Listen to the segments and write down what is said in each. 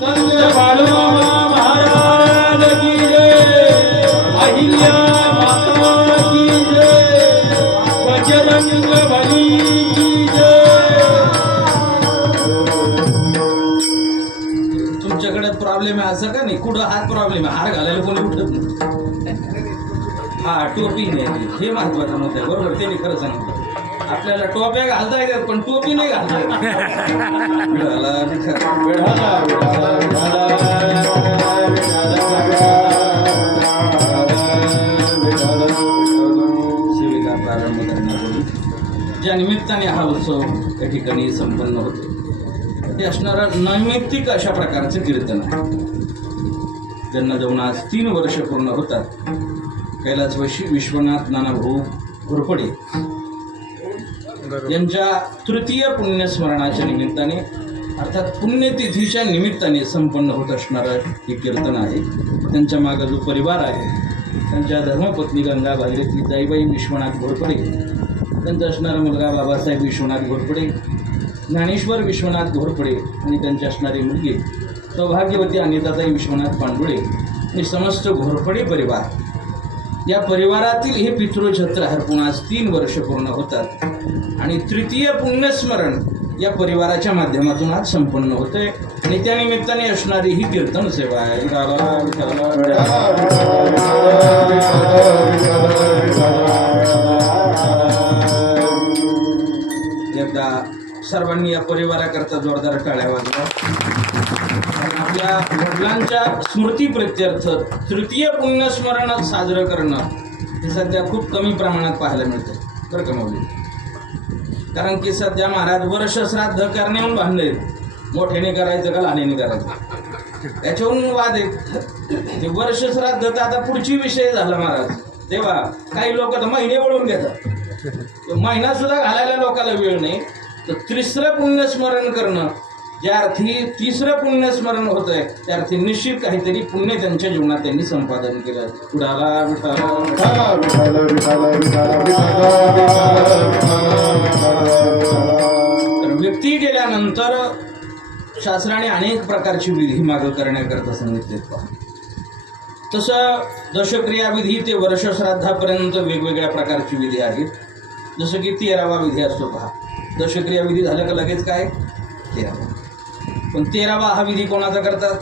संत बाळूमामा महाराज की जय, अहिल्या माता की जय, बजरंग बली की जय. तुमच्याकडे प्रॉब्लेम आहे असं का नाही? कुठं हात प्रॉब्लेम आहे? हार घालायला कोणी उठत नाही. हा टोपी नाही, हे महत्वाचा मुद्दा आहे. बरोबर, त्यांनी खरं सांगितलं. आपल्याला टोप्या घालता येतात पण टोपी नाही घालता येत. सेविका प्रारंभ करण्यापूर्वी ज्या निमित्ताने हा उत्सव या ठिकाणी संपन्न होतो ते असणारं नैमित्तिक अशा प्रकारचं कीर्तन आहे. ज्यांना जाऊन आज 3 वर्ष पूर्ण होतात. कैलासवासी विश्वनाथ नानाभाऊ घोरपडे यांच्या तृतीय पुण्यस्मरणाच्या निमित्ताने अर्थात पुण्यतिथीच्या निमित्ताने संपन्न होत असणारं हे कीर्तन आहे. त्यांच्या मागं जो परिवार आहे, त्यांच्या धर्मपत्नी गंगा भागीरथी ताईबाई विश्वनाथ घोरपडे, त्यांचा असणारा मुलगा बाबासाहेब विश्वनाथ घोरपडे, ज्ञानेश्वर विश्वनाथ घोरपडे आणि त्यांची असणारी मुलगी सौभाग्यवती अनिताताई विश्वनाथ पांडुळे आणि समस्त घोरपडे परिवार, या परिवारातील हे पितृछत्र हरपून आज 3 वर्ष पूर्ण होतात आणि तृतीय पुण्यस्मरण या परिवाराच्या माध्यमातून आज संपन्न होतंय आणि त्या निमित्ताने असणारी ही कीर्तन सेवा आहे. एकदा सर्वांनी या परिवाराकरता जोरदार टाळ्या वाजवा. आपल्या वडिलांच्या स्मृतीप्रित्यर्थ तृतीय पुण्यस्मरण साजरं करणं हे सध्या खूप कमी प्रमाणात पाहायला मिळतं बरं का माऊली. कारण की सध्या महाराज वर्ष श्राद्ध करण्याहून बांधले, मोठ्याने करायचं का लहानेने करायचं याच्यावरून वाद आहेत. ते वर्ष श्राद्ध तर आता पुढची विषय झाला महाराज. तेव्हा काही लोक तर महिने वळून घेतात, महिना सुद्धा घालायला लोकांना वेळ नाही. तर तिसरं पुण्यस्मरण करणं, ज्या अर्थी तिसरं पुण्यस्मरण होत आहे त्या अर्थी निश्चित काहीतरी पुण्य त्यांच्या जीवनात त्यांनी संपादन केलं. तर व्यक्ती गेल्यानंतर शास्त्राने अनेक प्रकारची विधी मागं करण्याकरता सांगितलेत पहा. तसं दशक्रिया विधी ते वर्षश्राद्धापर्यंत वेगवेगळ्या प्रकारची विधी आहेत. जसं की 13वा विधी असतो पहा. दशक्रिया विधी झालं का लगेच काय 13वा. पण 13वा हा विधी कोणाचा करतात?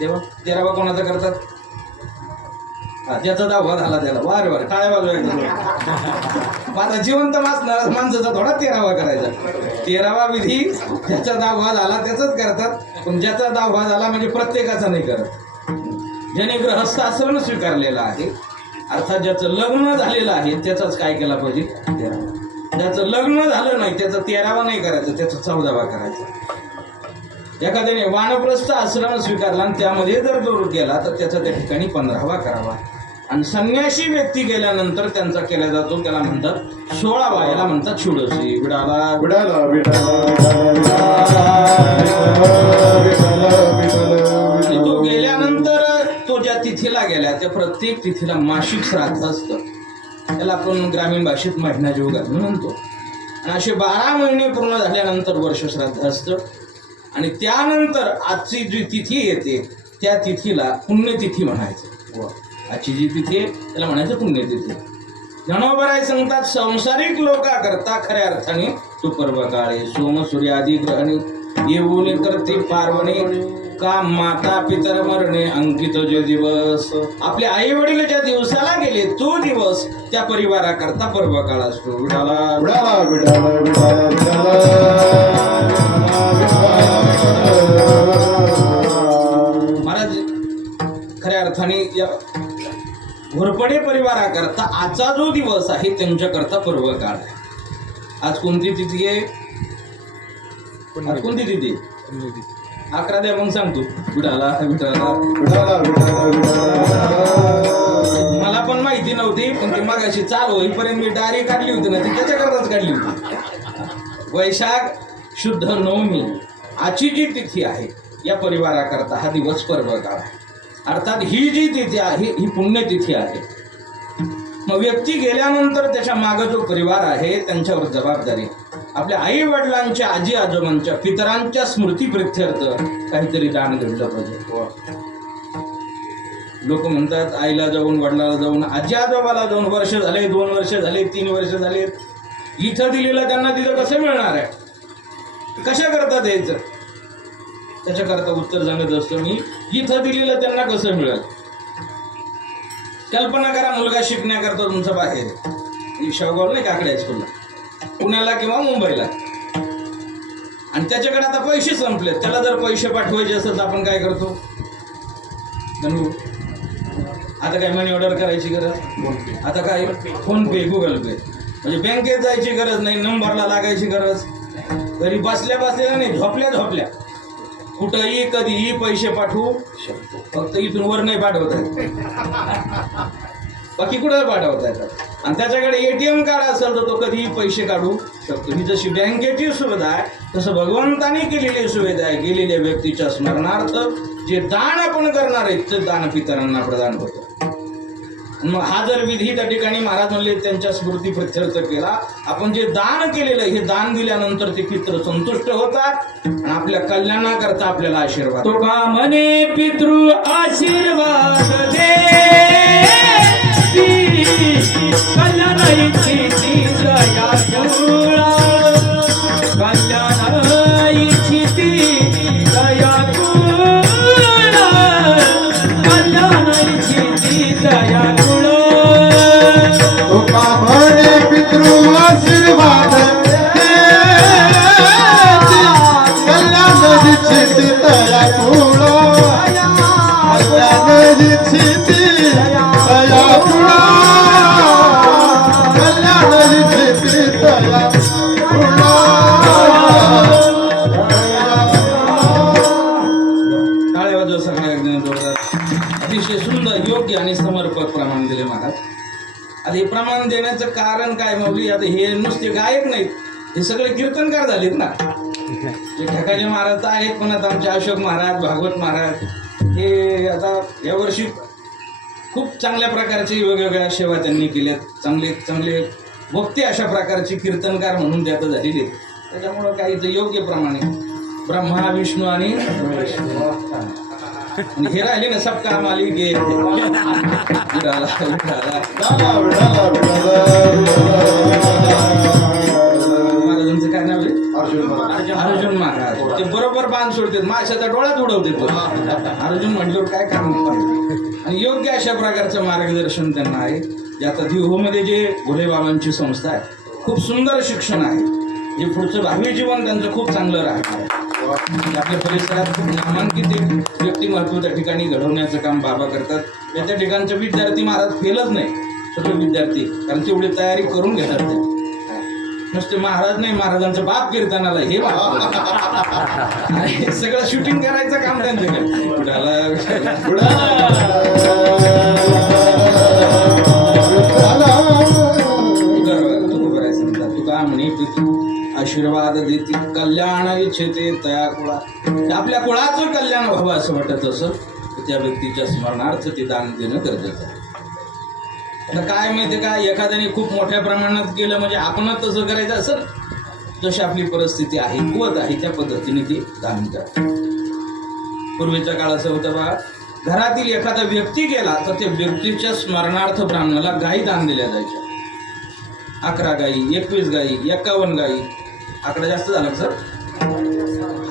तेव्हा 13वा कोणाचा करतात? ज्याचा 10वा झाला त्याला. वारे वारे टाळ्या वाजवायचं. माझा जिवंत माणसाचा थोडा 13वा करायचा. 13वा विधी ज्याचा 10वा झाला त्याचाच करतात. पण ज्याचा 10वा झाला म्हणजे प्रत्येकाचा नाही करत. ज्याने गृहस्थ आश्रम स्वीकारलेला आहे, अर्थात ज्याचं लग्न झालेलं आहे त्याचाच काय केला पाहिजे 13वा. ज्याचं लग्न झालं नाही त्याचा 13वा नाही करायचं, त्याचा 14वा करायचा. एखाद्याने वानप्रस्थ आश्रम स्वीकारला आणि त्यामध्ये जर जोर केला तर त्याचा त्या ठिकाणी 15वा करावा. आणि संन्यासी व्यक्ती गेल्यानंतर त्यांचा केला जातो, त्याला म्हणतात 16वा. याला म्हणतात षोडशी. विडाला विडाला तो गेल्यानंतर तो ज्या तिथीला गेला त्या प्रत्येक तिथीला मासिक श्राद्ध असतं. त्याला आपण ग्रामीण भाषेत महिना जोग म्हणतो. आणि असे 12 महिने पूर्ण झाल्यानंतर वर्ष श्राद्ध असतं. आणि त्यानंतर आजची जी तिथी येते त्या तिथीला पुण्यतिथी म्हणायचं. आजची जी तिथी आहे त्याला म्हणायचं पुण्यतिथी. ज्ञानोबराय सांगतात संसारिक लोकांकरता खऱ्या अर्थाने तो पर्व काळे सोम सूर्यादी ग्रहणी येऊन करते पार्वणे का माता पितर मरणे अंकित जो दिवस. आपले आई वडील ज्या दिवसाला गेले तो दिवस त्या परिवाराकरता पर्व काळ असतो. महाराज खऱ्या अर्थाने या घोरपडे परिवाराकरता आजचा जो दिवस आहे त्यांच्याकरता पर्व काळ आहे. आज कोणती तिथी आहे? आज कोणती तिथी? 11 द्या मग सांगतो. विठाला विठाला मला पण माहिती नव्हती, पण ती मागाशी चालू होईपर्यंत मी डायरी काढली होती ना, ती त्याच्याकरताच काढली होती. वैशाख शुद्ध नवमी आजची जी तिथी आहे या परिवाराकरता हा दिवस पर्व काळ आहे. अर्थात ही जी तिथी आहे ही पुण्यतिथी आहे. मग व्यक्ती गेल्यानंतर त्याच्या मागे जो परिवार आहे त्यांच्यावर जबाबदारी. आपल्या आई वडिलांच्या आजी आजोबांच्या पितरांच्या स्मृती प्रित्यर्थ काहीतरी दान घडलं पाहिजे. लोक म्हणतात आईला जाऊन वडिलाला जाऊन आजी आजोबाला जाऊन वर्ष झाले 2 वर्ष झाले 3 वर्ष झाले इथं दिलेलं त्यांना तिथं कसं मिळणार आहे, कशा करता द्यायचं, त्याच्याकरता उत्तर सांगत असतो मी, इथं दिलेलं त्यांना कसं मिळेल. कल्पना करा मुलगा शिकण्याकरता तुमचा बाहेर शाहूगाव नाही काकडे हायस्कूलला पुण्याला किंवा मुंबईला आणि त्याच्याकडे आता पैसे संपले, त्याला जर पैसे पाठवायचे असत आपण काय करतो, आता काय मनी ऑर्डर करायची गरज, आता काय फोन पे गुगल पे, म्हणजे बँकेत जायची गरज नाही, नंबरला लागायची गरज, घरी बसल्या बसल्या नाही झोपल्या कुठंही कधीही पैसे पाठवू शकतो, फक्त इथून वर नाही पाठवता येत, बाकी कुठं पाठवता येतात. आणि त्याच्याकडे ATM कार्ड असेल तर तो कधीही पैसे काढू शकतो. ही जशी बँकेची सुविधा आहे तसं भगवंताने केलेली सुविधा आहे. गेलेल्या व्यक्तीच्या स्मरणार्थ जे दान आपण करणार आहेत ते दान पितरांना प्रदान होतं. मग हा जर विधी त्या ठिकाणी महाराज म्हणले त्यांच्या स्मृती प्रत्यर्थ केला, आपण जे दान केलेलं हे दान दिल्यानंतर ते पितृ संतुष्ट होतात आणि आपल्या कल्याणाकरता आपल्याला आशीर्वाद. तो का म्हणे पितृ आशीर्वाद दे कल्याण इच्छिती दया कुळा, कल्याण इच्छिती दया कुळा, कल्याण इच्छिती दया कुळा. तुका म्हणे पितृ आशीर्वाद दे, कल्याण इच्छिती दया कुळा, कल्याण इच्छिती दया कुळा, कल्याण इच्छिती दया कुळा. टाळ्या वाजवा सगळ्या अगदी जोरदार. अतिशय सुंदर योग्य आणि समर्पक प्रमाण दिले महाराज. आता हे प्रमाण देण्याचं कारण काय माऊली, आता हे नुसते गायक नाहीत, हे सगळे कीर्तनकार झालेत ना. जे ठकाजे महाराज तर आहेत, पण आता आमचे अशोक महाराज भागवत महाराज हे आता यावर्षी खूप चांगल्या प्रकारची वेगवेगळ्या सेवा त्यांनी केल्यात. चांगले चांगले वक्ते अशा प्रकारचे कीर्तनकार म्हणून ते आता झालेले आहेत. त्याच्यामुळं काही ते योग्य प्रमाणे ब्रह्मा विष्णू आणि हे राहिले ना सबका मालिक आहे. विठाला, विठाला. महाराजांचं काय नाव आहे? अर्जुन महाराज. ते बरोबर बांध सोडतात, माशाचा डोळ्यात उडवतात. अर्जुन म्हटल्यावर काय काम पाहिजे. आणि योग्य अशा प्रकारचं मार्गदर्शन त्यांना आहे. जे आता दिवमध्ये जे भोलेबाबांची संस्था आहे, खूप सुंदर शिक्षण आहे. जे पुढचं भावी जीवन त्यांचं खूप चांगलं राहणार आहे. आपल्या परिसरात खूप नामांकित एक व्यक्तिमत्व त्या ठिकाणी घडवण्याचं काम बाबा करतात. त्या ठिकाणचे विद्यार्थी महाराज फेलच नाही, सगळे विद्यार्थी, कारण तेवढी तयारी करून घेतात ते. नुसते महाराज नाही, महाराजांचं बाप कीर्तनाला हे आणि सगळं शूटिंग करायचं काम त्यांच्याकडे. तुका म्हणे आशीर्वाद देती कल्याण इच्छिते तया कुळा. आपल्या कुळाचं कल्याण व्हावं असं वाटत असं त्या व्यक्तीच्या स्मरणार्थ ते दान देणं गरजेचं आहे. आता काय माहिती का, एखाद्याने खूप मोठ्या प्रमाणात केलं म्हणजे आपणच तसं करायचं असं, जशी आपली परिस्थिती आहे कुवत आहे त्या पद्धतीने ते दान करा. पूर्वीच्या काळात असं होतं बघा, घरातील एखादा व्यक्ती गेला तर त्या व्यक्तीच्या स्मरणार्थ ब्राह्मणाला गायी दान दिल्या जायच्या. 11 गायी, 21 गायी, 51 गायी. आकडा जास्त झाला सर,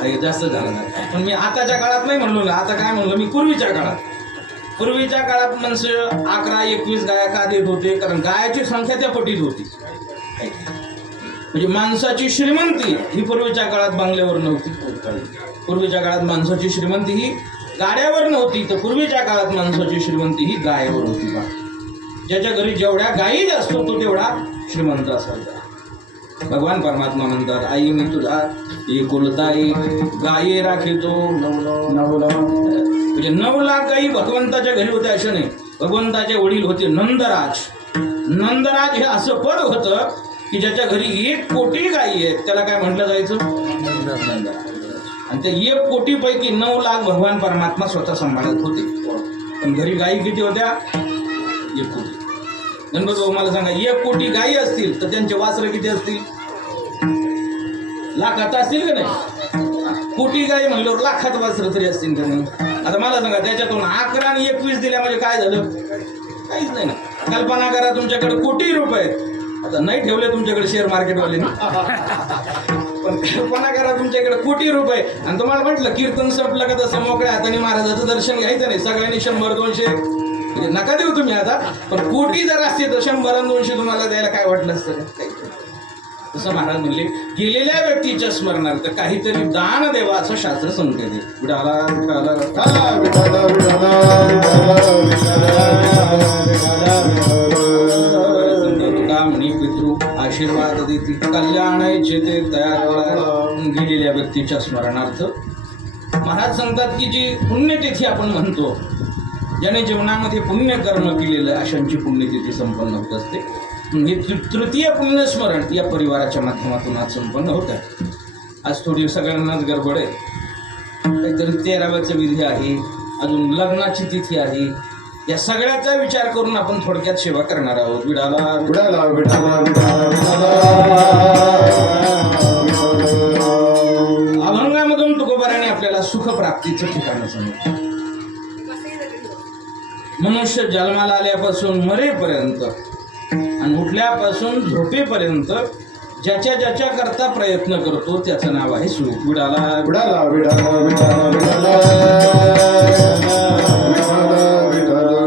हा जास्त झाला. पण मी आताच्या काळात नाही म्हणलो ना, आता काय म्हणलो मी, पूर्वीच्या काळात माणसं 11-21 गाया का देत होते, कारण गायाची संख्या त्या पटीत होती. म्हणजे माणसाची श्रीमंती ही पूर्वीच्या काळात बंगल्यावर नव्हती. पूर्वीच्या काळात माणसाची श्रीमंती ही गाड्यावर नव्हती, तर पूर्वीच्या काळात माणसाची श्रीमंती ही गायेवर होती. बा ज्याच्या घरी जेवढ्या गायी असतो तो तेवढा श्रीमंत असायचा. भगवान परमात्मा म्हणतात, आई मी तुझा एकुलता एक गाये राखितो 9 लाख. म्हणजे 9 लाख गायी भगवंताच्या घरी होते असं नाही. भगवंताचे वडील होते नंदराज. नंदराज हे असं पद होतं की ज्याच्या घरी 1 कोटी गायी आहेत त्याला काय म्हटलं जायचं, आणि त्या 1 कोटी पैकी 9 लाख भगवान परमात्मा स्वतः सांभाळत होते. पण घरी गायी किती होत्या, 1 कोटी. गणपती बाबा मला सांगा, 1 कोटी गायी असतील तर त्यांचे वासरं किती असतील, लाखात असतील का नाही? कोटी गाई म्हणल्यावर लाखात वासरं तरी असतील का नाही? आता मला सांगा, त्याच्यातून 11 आणि 21 दिल्या म्हणजे काय झालं? काहीच नाही ना. कल्पना करा, तुमच्याकडे कोटी रुपये आहेत. आता नाही ठेवले तुमच्याकडे शेअर मार्केटवाले, पण कल्पना करा तुमच्याकडे कोटी रुपये आणि तुम्हाला म्हटलं कीर्तन संपलं का तसं मोकळ्या हाताने महाराजाचं दर्शन घ्यायचं नाही. सगळ्यांनी 100-200 म्हणजे नका देऊ तुम्ही आता, पण कोटी जर असते तर 100-200 तुम्हाला द्यायला काय वाटलं असतं? तसं महाराज म्हणले, गेलेल्या व्यक्तीच्या स्मरणार्थ काहीतरी दान देवा असं शास्त्र सांगते. विठाला विठाला विठ्ठल विठ्ठल तुका म्हणी पितृ आशीर्वाद देती कल्याण ते तयार. गेलेल्या व्यक्तीच्या स्मरणार्थ महाराज सांगतात की जी पुण्यतिथी आपण म्हणतो, ज्याने जीवनामध्ये पुण्य कर्म केलेलं अशांची पुण्यतिथी संपन्न होत असते. हे तृतीय पुण्यस्मरण या परिवाराच्या माध्यमातून आज संपन्न होत आहे. आज थोडी सगळ्यांनाच गडबड आहे. काहीतरी 13व्याचा विधी आहे, अजून लग्नाची तिथी आहे. या सगळ्याचा विचार करून आपण थोडक्यात सेवा करणार आहोत. विडाला विठ्ठल विठ्ठल अभंगामधून तुकोबाराने आपल्याला सुखप्राप्तीचं ठिकाण सांगितलं. मनुष्य जन्माला आल्यापासून मरेपर्यंत आणि उठल्यापासून झोपेपर्यंत ज्याच्या ज्याच्या करता प्रयत्न करतो त्याचं नाव आहे सुख. विडाला विठ्ठल विठ्ठल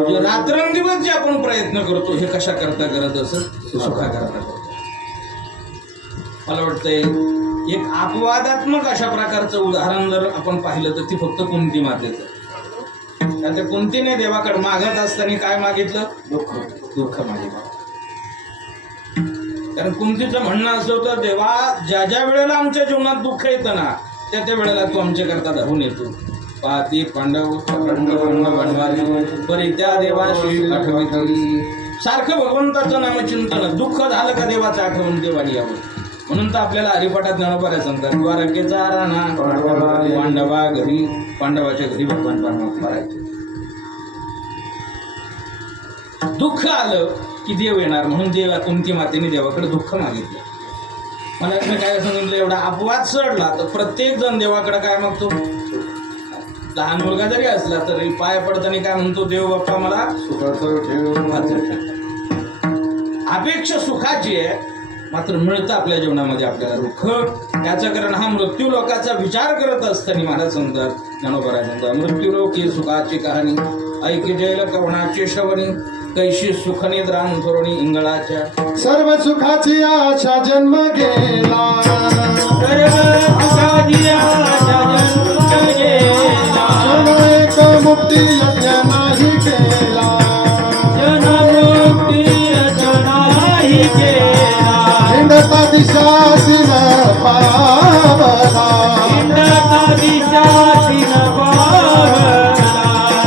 जे रात्रंदिवस जे आपण प्रयत्न करतो हे कशा करता करत असत? सुखा करता करतो. मला वाटतंय एक अपवादात्मक अशा प्रकारचं उदाहरण जर आपण पाहिलं तर ती फक्त कुंती मातेचं. कारण त्या कुंतीने देवाकडे मागत असताना काय मागितलं? दुःख. दुःख मागितलं. कारण कुंतीचं म्हणणं असं होतं, देवा ज्या ज्या वेळेला आमच्या जीवनात दुःख येतं ना त्या त्या वेळेला तू आमच्या करता धावून येतो. पाती पांडव बनवारी बरी त्या देवाशी आठवणी. सारखं भगवंताचं नामचिंतन. दुःख झालं का देवाचं आठवण देवानी यावं. म्हणून तर आपल्याला हरिपाठात ज्ञानोबाऱ्या सांगतात, द्वारकेचा राणा पांडवा घरी. पांडवाच्या घरी भगवान परमात्मा राहायचे. दुःख आलं की देव येणार म्हणून देवा कुंती मातेने देवाकडे दुःख मागितलं. मला मी काय सांगितलं, एवढा अपवाद चढला तर प्रत्येक जण देवाकडे काय मागतो? लहान मुलगा जरी असला तरी पाय पडताना काय म्हणतो? देव बाप्पा मला सुखाचं ठेव. अपेक्षा सुखाची आहे, मात्र मिळतं आपल्या जीवनामध्ये आपल्याला दुःख. याचं कारण हा मृत्यू लोकाचा विचार करत असताना महाराज सांगतात, ज्ञानोबा सांगतात, मृत्यू लोकी सुखाची कहाणी ऐकी जैल कवणाची श्रवणी कैशी सुखनिद्रान धोरणी इंगळाच्या. सर्व सुखाची आशा जन्म गेला. जन एक मुक्ती यज्ञ नाही केला. हिंडता दिशातीन पावला.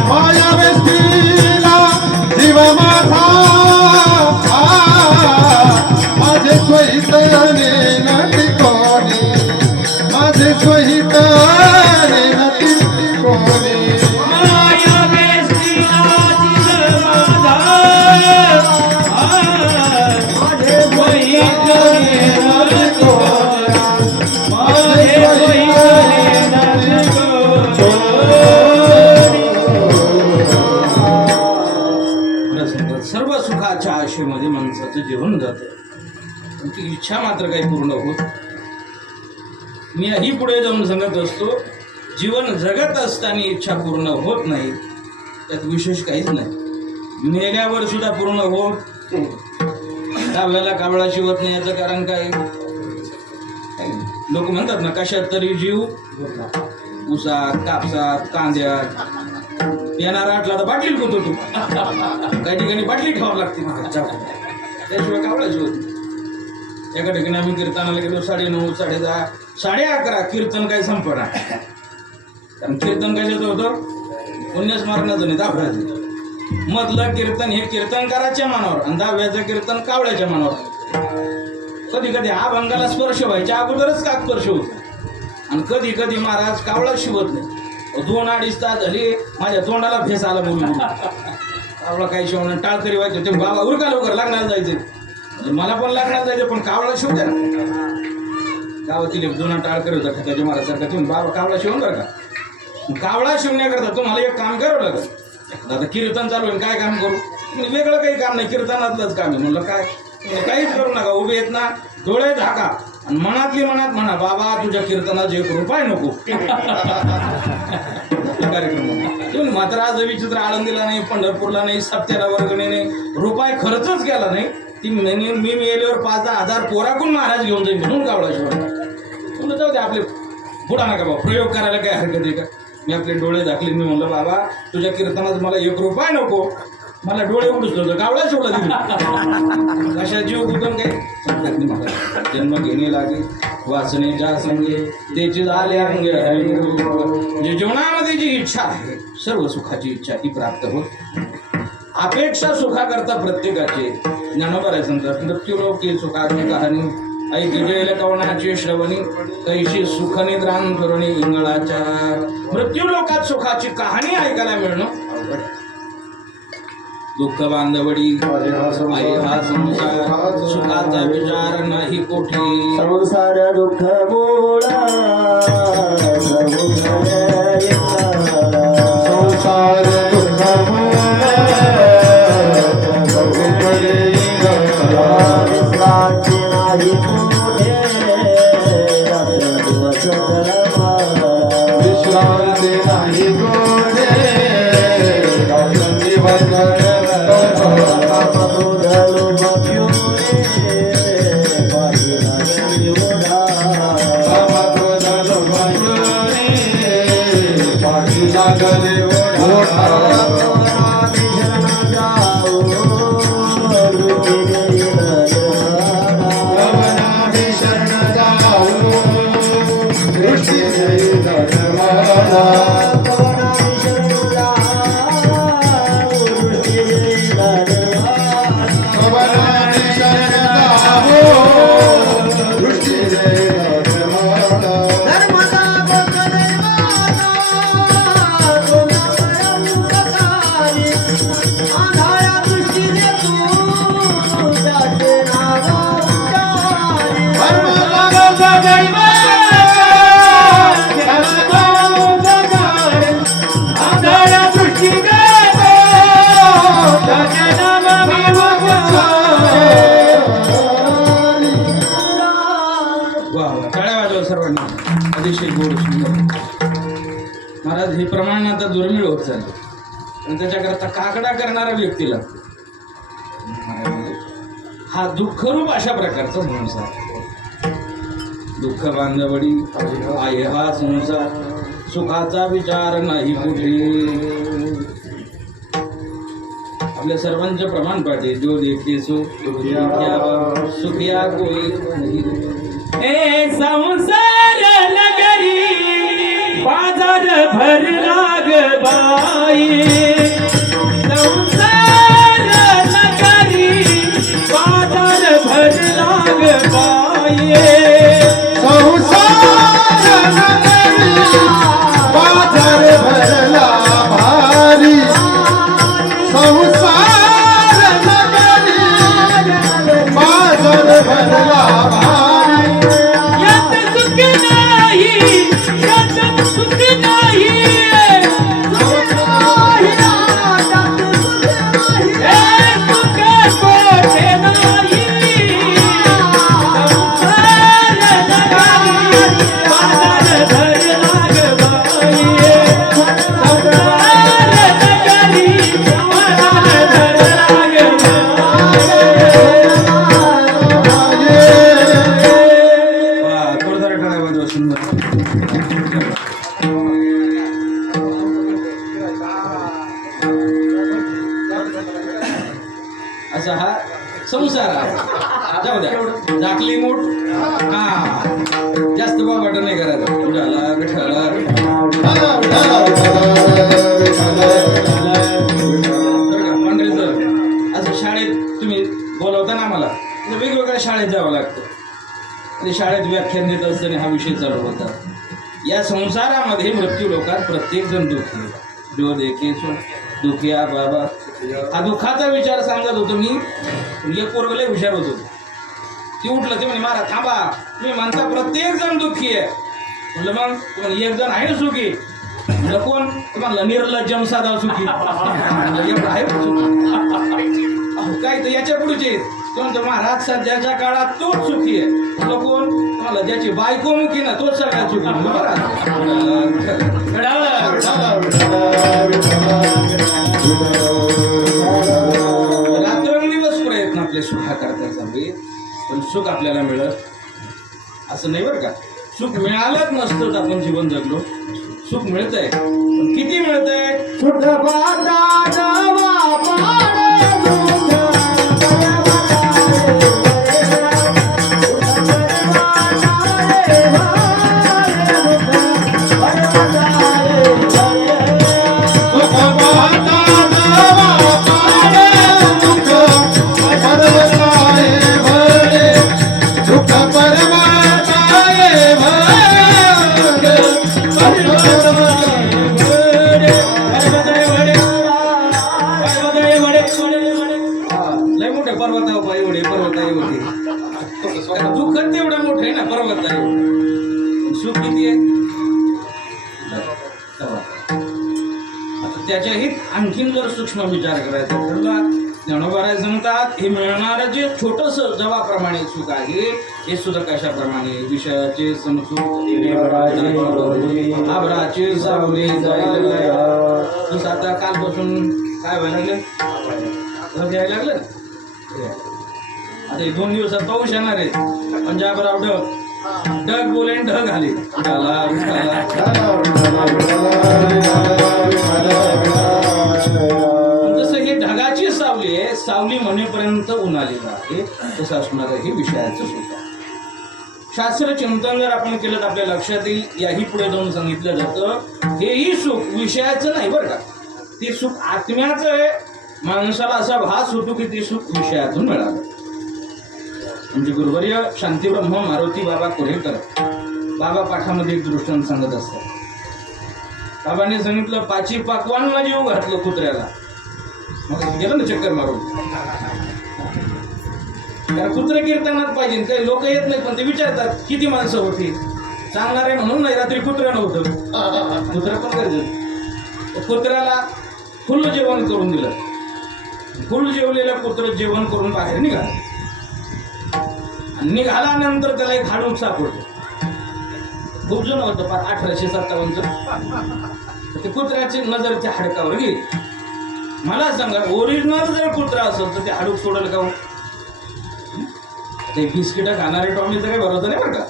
माया वेस्तीला जीव माझा माझे स्वहित नेनती कोणी. माझे स्वहित नेनती कोणी. सर्व सुखाच्या आशेमध्ये माणसाचं जीवन जातं, ती इच्छा मात्र काही पूर्ण होत. मी ही पुढे जाऊन सांगत असतो, जीवन जगत असताना इच्छा पूर्ण होत नाही, त्यात विशेष काहीच नाही. मेल्यावर सुद्धा पूर्ण होत. दहाव्याला कावळा शिवत नाही याचं कारण काय? लोक म्हणतात ना, कशात तरी जीव उसात, कापसात, कांद्यात. येणारा आटला तर बाटलीत होतो तू. काही ठिकाणी बाटली ठेवावं लागते त्याशिवाय कावळाची होती. एका ठिकाणी आम्ही कीर्तनाला गेलो, 9:30, 10:30, 11:30 कीर्तन काही संपणार. कारण कीर्तन कशाचं होतं? पुण्यस्मरणाचं नाही, दाखवायचं. मधलं कीर्तन हे कीर्तनकाराच्या मनावर आणि 10व्याचं कीर्तन कावळ्याच्या मनावर. कधी कधी हा भंगाला स्पर्श व्हायच्या अगोदरच का स्पर्श होतो. आणि कधी कधी महाराज कावळा शिवत नाही. 2-2.5 तास झाले, माझ्या तोंडाला फेस आला बोलून. कावळा काही शिवणं टाळ तरी व्हायचं. ते बाबा उरका लवकर, लग्नाला जायचे. म्हणजे मला पण लग्नाला जायचं, पण कावळा शिवत्या ना. गावातील एक जुना टाळकर होता ठकाजी महाराजसारखा तुम्ही बाबा कावळा शिवून बरं का. कावळा शिवण्याकरता तुम्हाला एक काम करावं लागेल. आता कीर्तन चालू आहे काय काम करू. वेगळं काही काम नाही, कीर्तनातलंच काम आहे. म्हणलं काय काहीच करू नका, उभे येत ना डोळे झाका आणि मनातली मनात म्हणा बाबा तुझ्या कीर्तनात 1 रुपया नको. कार्यक्रम मात्र आज विचित्र आळंदीला नाही, पंढरपूरला नाही, सप्त्याला वर्गणी नाही, रुपये खर्चच केला नाही. ती मी मेल्यावर 5-10 हजार पोराकून महाराज घेऊन जाईल म्हणून कावळा शिवाय. म्हणलं जाऊ दे आपले बुडा नका बाबा, प्रयोग करायला काय हरकत आहे का. मी आपले डोळे झाकले, मी म्हणलं बाबा तुझ्या कीर्तनात मला 1 रुपया नको. मला डोळे उडूच नव्हतं, कावळा शिवला दिली. कशा जीव गुतून काही समजत नाही मला. जन्म घेणे लागे वाचण्याच्या संगे त्याची झाले अंगे. जे जीवनामध्ये जी इच्छा आहे सर्व सुखाची इच्छा ती प्राप्त होत. अपेक्षा सुखाकरता प्रत्येकाचे ज्ञानोबा सांगतात मृत्यू लोकी सुखाची कहाणी ऐकी जयला कवनाची श्रवणी कैशी सुखनिद्रान करुणी इंगळाच्या. मृत्यू लोकात सुखाची कहाणी ऐकायला मिळणं अवघड. दुःख बांधवडी आई हा संसार सुखाचा विचार नाही कोठी. संसार दुःख मोळा संसार दुःख विश्रांती नाही गोडे लागले महाराज. हे प्रमाण आता दुर्मिळ होत चाललं आणि त्याच्याकरता काकडा करणाऱ्या व्यक्तीला हा दुःखरूप अशा प्रकारचा संसार. दुःख बांधवडी आहे हा संसार सुखाचा विचार नाही कुठे. आपल्या सर्वांचे प्रमाण पाठे जो देखते सुखिया कोई ए संसार नगरी बाजार भरला ग बाई. संसार नगरी बाजार भरला ग बाई. संसार नगरी बाजार भरला भारी. संसार नगरी बाजार भरला भारी. यात सुख नाही, यात सुख नाही, सुख कोठे नाही. संसार नगरी बाजार भरला ग बाई. संसार नगरी बाजार भरला ग वा, जोरदार टाळ्या वाजवा. सुंदर. असा हा संसार आहे. जाऊ द्या झाकली मूठ. हा जास्त बाबाट नाही करायचं. उठाला विठाला पंढरीचं असं शाळेत तुम्ही बोलवता ना आम्हाला वेगवेगळ्या शाळेत जावं लागतं. आणि शाळेत व्याख्यान देत असताना हा विषय चालू होता. या संसारामध्ये मृत्यू लोकात प्रत्येक जण दुःखी. जो देखे सो दुखिया बाबा. हा दुःखाचा विचार सांगत होतो मी. एक पोरगं लय हुशार होतो. ती उठलं ते म्हणे महाराज थांबा, तुम्ही म्हणता प्रत्येक जण दुःखी आहे. म्हणलं मग तुम्हाला एक जण आहे ना सुखी. म्हणलं कोण? तुम्हाला निर्लज्जम साधा सुखी. म्हणलं, एवढं आहे का सुखी? अहो काय तर याच्या पुढचे म्हणतो महाराज सध्याच्या काळात तोच सुखी आहे. म्हणलं कोण? तुम्हाला ज्याची बायको मुखी ना तोच सगळ्यात सुखी. म्हणलं रात्रंदिवस प्रयत्न आपले सुखा करता चालू, पण सुख आपल्याला मिळत असं नाही बरं का. सुख मिळालंच नसतं तर आपण जीवन जगलो. सुख मिळतंय, पण किती मिळतंय? सुख लय मोठे पर्वत एवढे पर्वत एवढे दुःख तेवढं मोठं आहे ना पर्वत आहे. सुख किती आहे? आता त्याच्याही आणखीन जर सूक्ष्म विचार करायचा ठरला, ज्ञानोबा सांगतात हे मिळणारं जे छोटस जवाप्रमाणे सुख आहे हे सुद्धा कशाप्रमाणे विषयाचे समसूत आभराचे सावले जायला. तसं आता कालपासून काय व्हायला लागलं? घ्यायला लागलं. आता 2 दिवसात पाऊस येणार आहे. पंजाबराव ढग बोले ढग आले. जसं हे ढगाची सावली आहे, सावली म्हणेपर्यंत उन्हालेलं आहे, तसं असणार हे विषयाचं सुख आहे. शास्त्र चिंतन जर आपण केलं तर आपल्या लक्षात येईल. याही पुढे जाऊन सांगितलं जातं हेही सुख विषयाचं नाही बरं का, ते सुख आत्म्याचं आहे. माणसाला असा भास होतो की ते सुख विषयातून मिळालं. म्हणजे गुरुवर्य शांतीब्रह्म मारुती बाबा कोरेकर बाबा पाठामध्ये एक दृष्टांत सांगत असतात. बाबांनी सांगितलं 5 पाकवांना जीव घातलं कुत्र्याला. मग गेलं ना चक्कर मारून. कारण कुत्रे कीर्तनात पाहिजे. काही लोक येत नाही पण ते विचारतात किती माणसं होती. सांगणार आहे म्हणून नाही, रात्री कुत्र्या नव्हतं. कुत्रा पण गरजेचं. कुत्र्याला फुल जेवण करून दिलं. फुल जेवलेलं कुत्र जेवण करून बाहेर निघालं. निघाल्यानंतर त्याला एक हाडूक सापडतो. खूप जुनं होतं, 1857चं. ते कुत्र्याची नजर त्या हाडकावर गेली. मला सांगा ओरिजिनल जर कुत्रा असेल तर ते हाडूक सोडेल का? ते बिस्किट खाणारे टॉमीचा काही भरोसा नाही बरं का.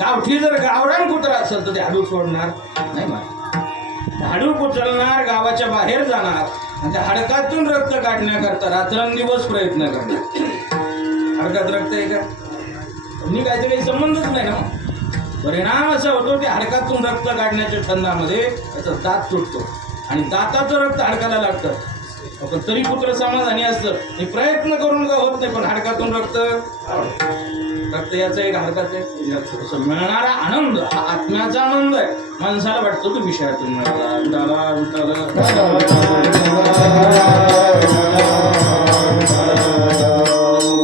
गावठी जर गावरान कुत्रा असेल तर ते हाडूक सोडणार नाही. मला हाडूक उचलणार, गावाच्या बाहेर जाणार आणि त्या हाडकातून रक्त काढण्याकरता रात्रंदिवस प्रयत्न करणार. हाडकात रक्त आहे का? निघायचा काही संबंधच नाही ना. परिणाम असा होतो की हाडकातून रक्त काढण्याच्या छंदामध्ये त्याचा दात तुटतो आणि दाताचं रक्त हाडकाला लागतं. पण तरी कुत्र समाधानी असतं. हे प्रयत्न करून का होत नाही, पण हाडकातून रक्त याचा एक हाडकाचं आहे. मिळणारा आनंद हा आत्म्याचा आनंद आहे. माणसाला वाटतो तो विषयातून मिळाला.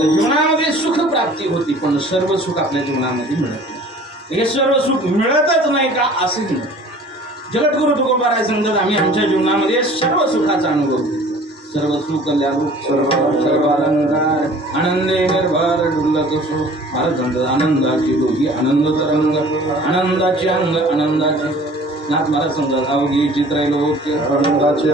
जीवनामध्ये सुख प्राप्ती होती, पण सर्व सुख आपल्या जीवनामध्ये मिळत नाही. हे सर्व सुख मिळतच नाही का असंच नाही. जगद्गुरु तुकोबाराय सांगतात आम्ही आमच्या जीवनामध्ये सर्व सुखाचा अनुभव घेतो. सर्व सुख लाभो सर्व अलंकार आनंदे निर्भर डुलत असो. महाराज म्हणतात आनंदाची डोही आनंद तरंग आनंदाची अंग आनंदाची नाथ. महाराज सांगतात अवघी चित्रैलोक्य आनंदाचे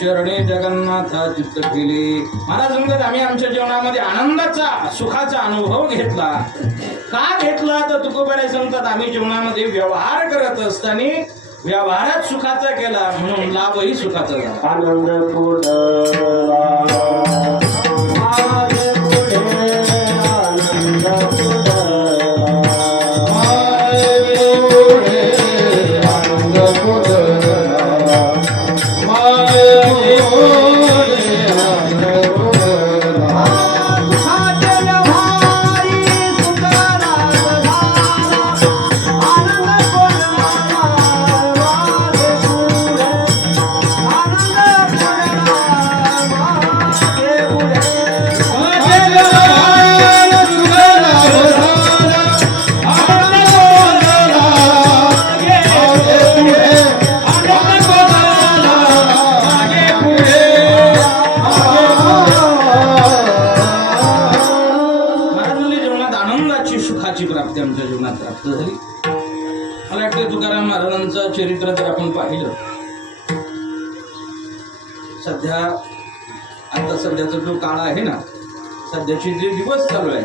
चरणे जगन्नाथा चित्त केले. महाराज सांगतात आम्ही आमच्या जीवनामध्ये आनंदाचा सुखाचा अनुभव घेतला. का घेतला तर तुकोबाराय सांगतात आम्ही जीवनामध्ये व्यवहार करत असताना व्यवहारात सुखाचा केला म्हणून लाभही सुखाचा झाला. आनंद महाराजांचं चरित्र जर आपण पाहिलं, आता सध्याचा जो काळ आहे ना, सध्याचे जे दिवस चालू आहे,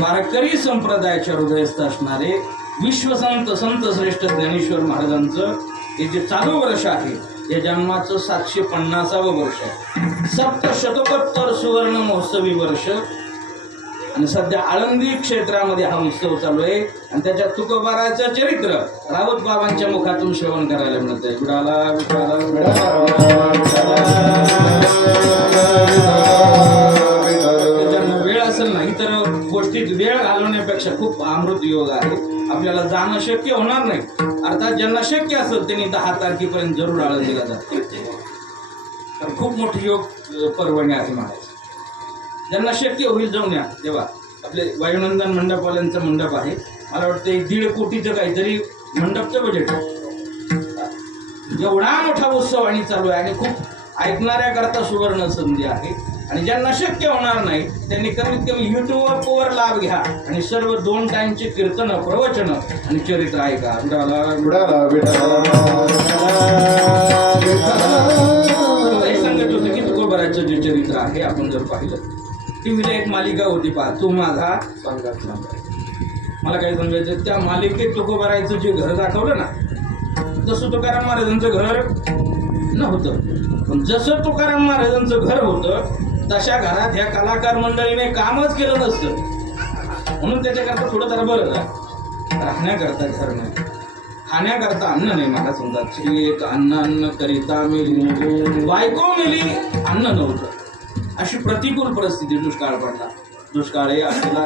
वारकरी संप्रदायाच्या हृदयस्थ असणारे विश्वसंत संत श्रेष्ठ ज्ञानेश्वर महाराजांचं हे जे चालू वर्ष आहे, या जन्माचं 750वं वर्ष आहे, सप्तशतकोत्तर सुवर्ण महोत्सवी वर्ष. आणि सध्या आळंदी क्षेत्रामध्ये हा उत्सव चालू आहे आणि त्याच्या तुकोबाराचं चरित्र राऊत बाबांच्या मुखातून श्रवण करायला मिळत आहे. त्याच्यानं वेळ असेल ना, इतर गोष्टीत वेळ घालवण्यापेक्षा खूप अमृत योग आहे. आपल्याला जाणं शक्य होणार नाही, अर्थात ज्यांना शक्य असेल त्यांनी 10 तारखेपर्यंत जरूर आळंदीला जाते. तर खूप मोठी योग पर्वणी आहे महाराज. ज्यांना शक्य होईल जाऊन या. तेव्हा आपले वायुनंदन मंडपवाल्यांचं मंडप आहे, मला वाटतं 1.5 कोटीचं काहीतरी मंडपचं बजेट आहे. एवढा मोठा उत्सव आणि चालू आहे आणि खूप ऐकणाऱ्याकरता सुवर्ण संधी आहे. आणि ज्यांना शक्य होणार नाही त्यांनी कमीत कमी युट्यूबवर लाभ घ्या आणि सर्व 2 टाइमचे कीर्तन, प्रवचन आणि चरित्र ऐका. सांगत होतं की तुकोबाराचं जे चरित्र आहे, आपण जर पाहिलं, टीव्हीला एक मालिका होती पहा, तू माझा सांगाच. मला काय सांगायचं, त्या मालिकेत तुकोबाराचं जे घर दाखवलं ना, जसं तुकाराम महाराजांचं घर नव्हतं, पण जसं तुकाराम महाराजांचं घर होतं तशा घरात ह्या कलाकार मंडळीने कामच केलं नसतं. म्हणून त्याच्याकरता थोडं जरा बरं झालं. राहण्याकरता घर नाही, खाण्याकरता अन्न नाही. मला समजा एक अन्न करिता मिली, बायको मिली, अन्न नव्हतं. अशी प्रतिकूल परिस्थिती दुष्काळ पडला. दुष्काळी असला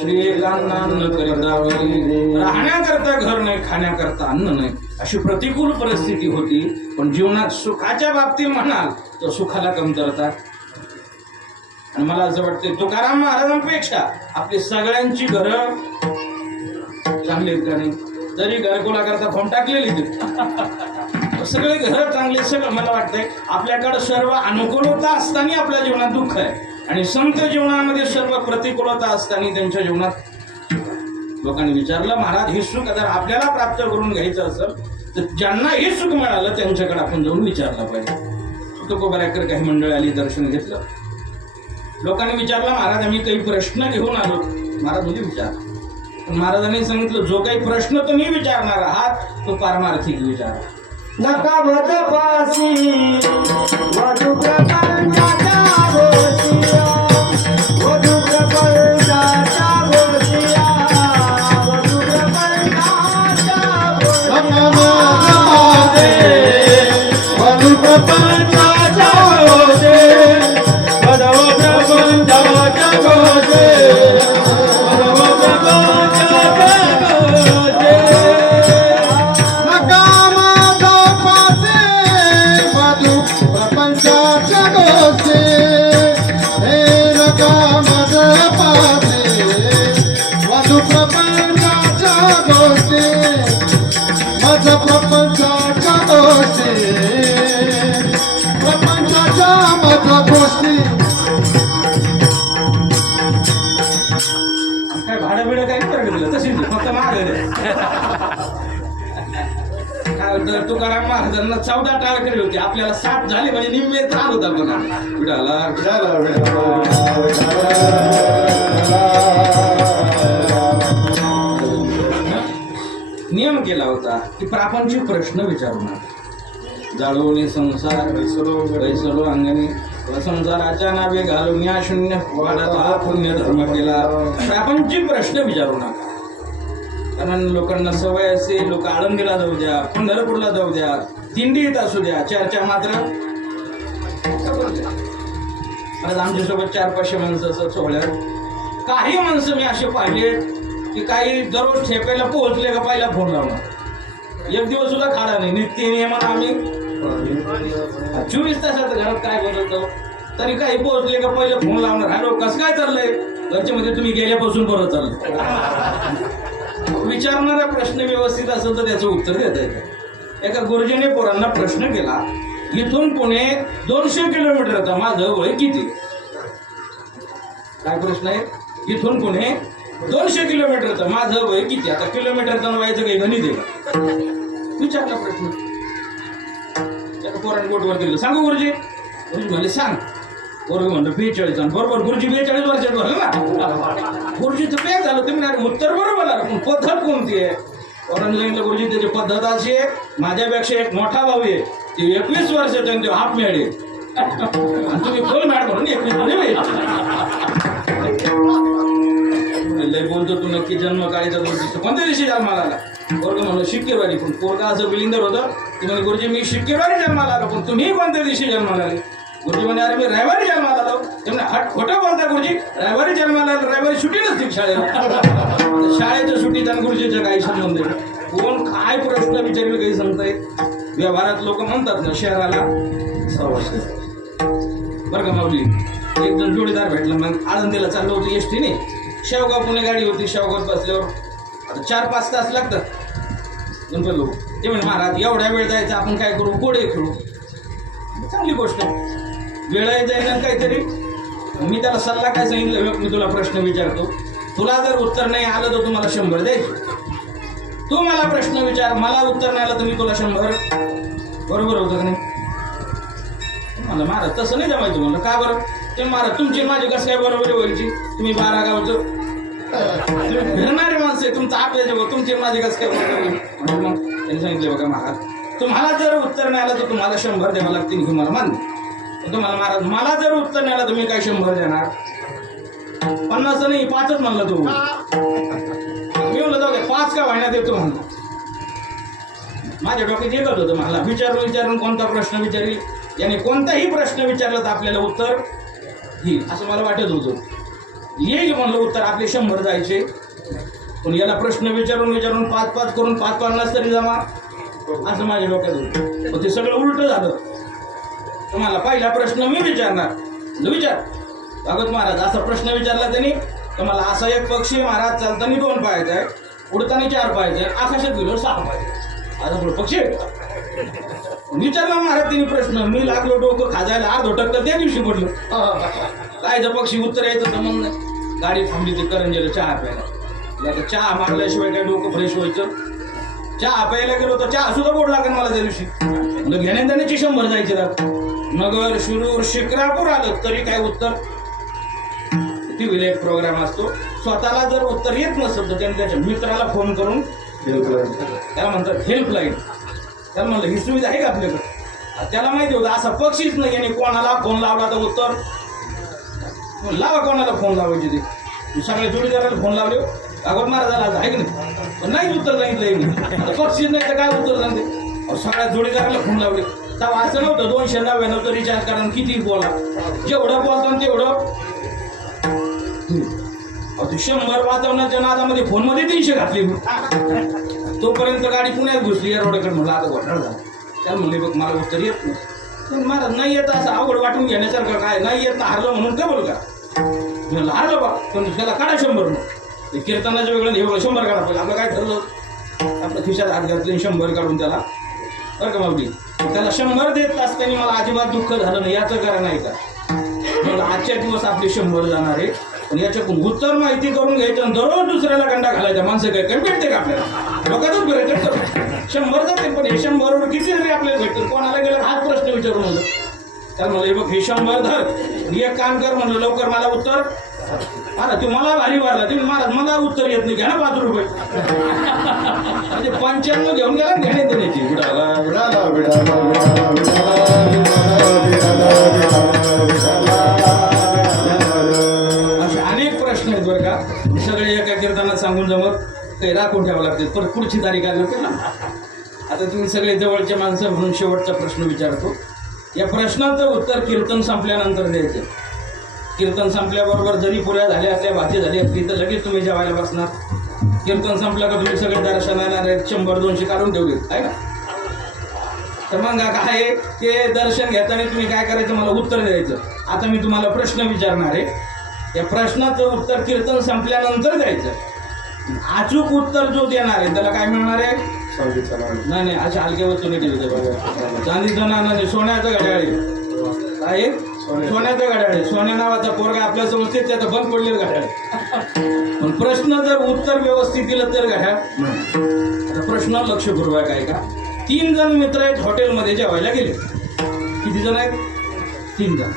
श्री एक अन्न करिता मिली, राहण्याकरता घर नाही, खाण्याकरता अन्न नाही, अशी प्रतिकूल परिस्थिती होती. पण जीवनात सुखाच्या बाबतीत म्हणाल तर सुखाला कमतरता. आणि मला असं वाटतं तुकाराम महाराजांपेक्षा आपली सगळ्यांची घरं चांगली आहेत का नाही. तरी घरकुला करता फॉर्म टाकलेली सगळे घर चांगले. सगळं मला वाटतंय आपल्याकडे सर्व अनुकूलता असताना आपल्या जीवनात दुःख आहे आणि संत जीवनामध्ये सर्व प्रतिकूलता असताना त्यांच्या जीवनात. लोकांनी विचारलं, महाराज हे सुख जर आपल्याला प्राप्त करून घ्यायचं असेल तर ज्यांना हे सुख मिळालं त्यांच्याकडे आपण जाऊन विचारलं पाहिजे. तुकोबाराकर काही मंडळी आली, दर्शन घेतलं. लोकांनी विचारलं, महाराज आम्ही काही प्रश्न घेऊन आलो. महाराज म्हणजे विचार. महाराजांनी सांगितलं, जो काही प्रश्न तुम्ही विचारणार आहात तो पारमार्थिक विचार. नका पासी वधू प्रपंचाच्या गोष्टीया, वधू प्रपंचाच्या गोष्टीया, वधू प्रपंचाच्या गोष्टीया, वधू प्रपंचाच्या गोष्टी, वधू प्रपंचाच्या गोष्टी, वधू प्रपंचाच्या गोष्टी. नका माझा पासे वधू प्रपंचाच्या गोष्टी, हे नका माझा पासे वधू प्रपंचाच्या गोष्टी, माझा प्रपंचाच्या गोष्टी, प्रपंचाच्या माझ्या गोष्टी. काय भाडं बिडं काही नाही दिलं, तशीच फक्त माग काय होतं, तुकाराम महाराजांना 14 टाळ केली होती, आपल्याला 60 झाले म्हणजे निम्मे त्रास होता. बघा विडाला नियम केला होता की प्रापंचिक प्रश्न विचारू नका. जाळवणे संसार बैसलो अंगणी, संसाराच्या नावे घालून या शून्य वाढाला पुण्य धर्म केला. प्रापंचिक प्रश्न विचारू नका. कारण लोकांना सवय असे, लोक आळंदीला जाऊ द्या, पंढरपूरला जाऊ द्या, दिंडीत असू द्या, चर्चा मात्र. आज आमच्यासोबत 400-500 माणसं असं सोहळ्यात. काही माणसं मी असे पाहिले की काही दररोज ठेपायला पोहोचले का पहिला फोन लावणार. एक दिवस सुद्धा खाडा नाही. नित्य नियमन आम्ही 24 तासात घरात काय बोलतो तरी काही पोहोचले का पहिलं फोन लावणार. हॅलो कसं काय चाललंय, त्याच्यामध्ये तुम्ही गेल्यापासून परत चाललंय. विचारणारा प्रश्न व्यवस्थित असेल तर त्याचं उत्तर देता येतं. एका गुरुजीने पोरांना प्रश्न केला, इथून पुणे 200 किलोमीटर होता, माझं वय किती. काय प्रश्न आहे, इथून पुणे 200 किलोमीटरचं माझं वय किती आता किलोमीटरचं व्हायचं काही गणित आहे का? विचारला प्रश्न त्याला पोराने बोटवर दिलं सांगू गुरुजी गुरुजी म्हणले सांग पोरग म्हणलं 42 आणि बरोबर गुरुजी 42 वर्षात भरलं ना गुरुजीचं पेक झालं तुम्ही नाही उत्तर बरोबर आलं पण पद्धत कोणती आहे पोराने सांगितलं गुरुजी त्याची पद्धत अशी आहे माझ्यापेक्षा एक मोठा भाऊ आहे ते 21 वर्षाचा आणि तो हाफ मॅड आहे आणि तुम्ही फुल मॅड म्हणून 21 मध्ये लय बोलतो तू नक्की जन्म काळीचा बोलतो कोणत्या दिवशी जन्माला आला पोरग म्हणलं शुक्रवारी पण पोरगा असं बिलिंदर होतं ती म्हणजे गुरुजी मी शुक्रवारी जन्माला आलो पण तुम्ही कोणत्या दिवशी जन्माला आले गुरुजी म्हणजे अरे मी रविवारी जन्माला आलो त्यामुळे खोटं बोलता गुरुजी रविवारी जन्माला आलो रविवारी सुट्टी नसते शाळेला शाळेच्या सुट्टीत आणि गुरुजीचं काही संबंध नाही कोण काय प्रश्न विचारले काही सांगताय व्यवहारात लोक म्हणतात ना शहराला सवाशे बरं का माऊली एक जण जोडीदार भेटला मग आळंदीला चाललो होतो एसटी ने शेवगाव पुणे गाडी होती शेवगावात बसल्यावर आता 4-5 तास लागतात गणपती लोक ते म्हणजे महाराज एवढ्या वेळ जायचं आपण काय करू कोडे खेळू चांगली गोष्ट वेळ जाईना काहीतरी मी त्याला सल्ला काय सांगितलं मी तुला प्रश्न विचारतो तुला जर उत्तर नाही आलं तर तुम्हाला 100 द्यायचे तू मला प्रश्न विचार मला उत्तर नाही आलं तर मी तुला 100 बरोबर होतं का नाही मला महाराज तसं नाही जमायचं म्हणलं का बरं ते महाराज तुमची माझी कसं काय बरोबरी व्हायची तुम्ही 12 गावचं तुम्ही फिरणारे माणसं आहे तुमचं आपल्या तुमची माझी कसं काय बरोबरी मग त्यांनी सांगितलं बघा महाराज तुम्हाला जर उत्तर नाही आलं तर तुम्हाला 100 द्यावं लागतील हे मला मान्य तुम्हाला महाराज मला जर उत्तर नाही आलं तर मी काय 100 देणार 50 नाही 5च म्हणलं तू मी म्हणलं जाऊ दे 5 का वाहिन्यात देतो म्हणलं माझ्या डोक्यात एकच होतं मला विचारून कोणता प्रश्न विचारील याने कोणताही प्रश्न विचारला तर आपल्याला उत्तर येईल असं मला वाटत होतं येईल म्हणलं उत्तर आपले 100 जायचे पण याला प्रश्न विचारून 5-5 करून 5-50 तरी जमा असं माझ्या डोक्यात होतं पण ते सगळं उलट झालं तुम्हाला पहिला प्रश्न मी विचारणार विचार भागवत महाराज असा प्रश्न विचारला त्यांनी तर मला असा एक पक्षी महाराज चालताना 2 पायाचा आहे उडताना 4 पायाचा आहे आकाशात गेलो 6 पायाचा आता पुढे पक्षी विचारला महाराज त्यांनी प्रश्न मी लागलो डोकं खाजायला अर्ध टक्कर त्या दिवशी पडलो काय पक्षी उत्तर यायचं संबंध नाही गाडी थांबली ती करंजीला चहा प्यायला आता चहा मारल्याशिवाय काय डोकं फ्रेश व्हायचं चहा प्यायला गेलो तर चहा सुद्धा गोड लागेल मला त्या दिवशी घेण्याची 100 जायचे नगर शिरूर शिक्रापूर आलं तरी काय उत्तर टीव्हीला एक प्रोग्राम असतो स्वतःला जर उत्तर येत नसेल तर त्याने त्याच्या मित्राला फोन करून त्याला म्हणतात हेल्पलाईन त्याला म्हणलं ही सुविधा आहे का आपल्याकडे त्याला माहिती होतं असा पक्षीच नाही याने कोणाला फोन लावला तर उत्तर लावा कोणाला फोन लावायचे ते सगळ्या जोडीदाराला फोन लावले अगोदर महाराजाला आहे की नाही पण नाही उत्तर सांगितलं पक्षीच नाही तर काय उत्तर सांगते सगळ्या जोडीदाराला फोन लावले तेव्हा असं नव्हतं 299 रिचार्ज करा किती बोला जेवढं बोलतो तेवढं ते 100 वाजवण्याच्या नादामध्ये फोनमध्ये 300 घातली तोपर्यंत गाडी पुण्यात घुसली या रोडकडे म्हणलं आता घोटाळा झाला त्याला म्हणले बघ मला उत्तर येत नाही महाराज नाही येत असं आवड वाटून घेण्यासारखं काय नाही येत ना हारलं म्हणून का बोल का म्हणलं हारलं बा पण त्याला काढा 100 ते कीर्तनाच्या वेगळं हे 100 काढा पाहिजे आपलं काय ठरलं आपलं खिशात हात घातले 100 काढून त्याला बरं का मावली त्याला 100 देत असताना मला अजिबात दुःख झालं नाही याचं कारण नाही का मला आजच्या दिवस आपले 100 जाणार आहे पण याच्याकडून उत्तर माहिती करून घ्यायचं आणि दररोज दुसऱ्याला गंडा घालायचा माणसं काय कमी भेटते का आपल्याला लोकांतच भेटत 100 जाते पण हे 100 किती तरी आपल्याला भेटतं कोणाला गेलं हाच प्रश्न विचारून म्हणलं त्याला म्हणलं हे बघ हे 100 धर एक काम कर म्हणलं लवकर मला उत्तर अरे तू मला भारी वारला तुम्ही महाराज मला उत्तर येत नाही घ्या ना 5 रुपये म्हणजे 95 घेऊन गेला घेण्यात देण्याची असे अनेक प्रश्न आहेत बरं का सगळे एका कीर्तनात सांगून जमत काही राखून ठेवावं लागते पण पुढची तारीख आली होती ना आता तुम्ही सगळे जवळचे माणसं म्हणून शेवटचा प्रश्न विचारतो या प्रश्नाचं उत्तर कीर्तन संपल्यानंतर द्यायचं कीर्तन संपल्याबरोबर जरी पुऱ्या झाल्या असल्या भाजी झाली असली तर लगेच तुम्ही जेवायला बसणार कीर्तन संपलं का तुम्ही सगळे दर्शनाला 100-200 काढून ठेवले आहे ना तर मग काय ते दर्शन घेताना तुम्ही काय करायचं मला उत्तर द्यायचं आता मी तुम्हाला प्रश्न विचारणार आहे या प्रश्नाचं उत्तर कीर्तन संपल्यानंतर द्यायचं अचूक उत्तर जो देणार आहे त्याला काय मिळणार आहे नाही अशा हलक्या वस्तू नाही दिली चांदीचं नाणं सोन्याचं घड्याळ आहे सोन्याचं घड्याळ आहे. सोन्या नावाचा पोरगा आपल्या संस्थेत त्याचं बंद पडलेलं घड्याळ आहे. पण प्रश्न जर उत्तर व्यवस्थित दिलं तर घड्याळ आता प्रश्न लक्षपूर्वक आहे का. 3 जण मित्र आहेत, हॉटेलमध्ये जेवायला गेले. किती जण आहेत? 3 जण.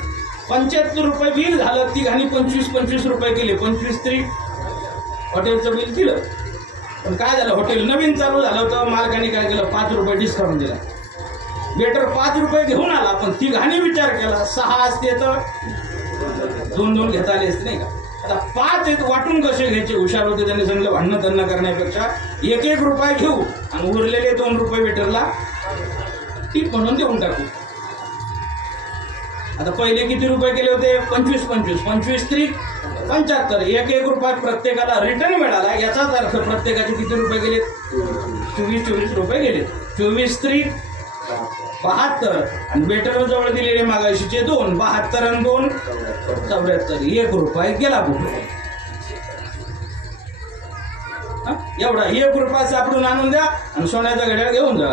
75 रुपये बिल झालं. तिघांनी 25 रुपये केले. 25 तरी हॉटेलचं बिल दिलं. पण काय झालं, हॉटेल नवीन चालू झालं होतं. मालकाने काय केलं, 5 रुपये डिस्काउंट दिला. वेटर 5 रुपये घेऊन आला. पण तिघांनी विचार केला 6 असते तर 2 घेता आले असते नाही का. आता 5 आहेत, वाटून कसे घ्यायचे हुशार होते. त्यांनी सांगितलं भांडणं त्यांना करण्यापेक्षा 1 रुपये घेऊ आणि उरलेले 2 रुपये वेटरला टीप म्हणून देऊन टाकू. आता पहिले किती रुपये केले होते? 25 तरी 75. 1 रुपया प्रत्येकाला रिटर्न मिळाला. याचाच अर्थ प्रत्येकाचे किती रुपये गेले? 24 रुपये गेले. 24 तरी 72 आणि वेटर जवळ दिलेले मागाशीचे 2. 72 आणि 2 74. 1 रुपया गेला कुठे? एवढा 1 रुपया सापडून आणून द्या आणि सोन्याचा घड्याळ घेऊन जा.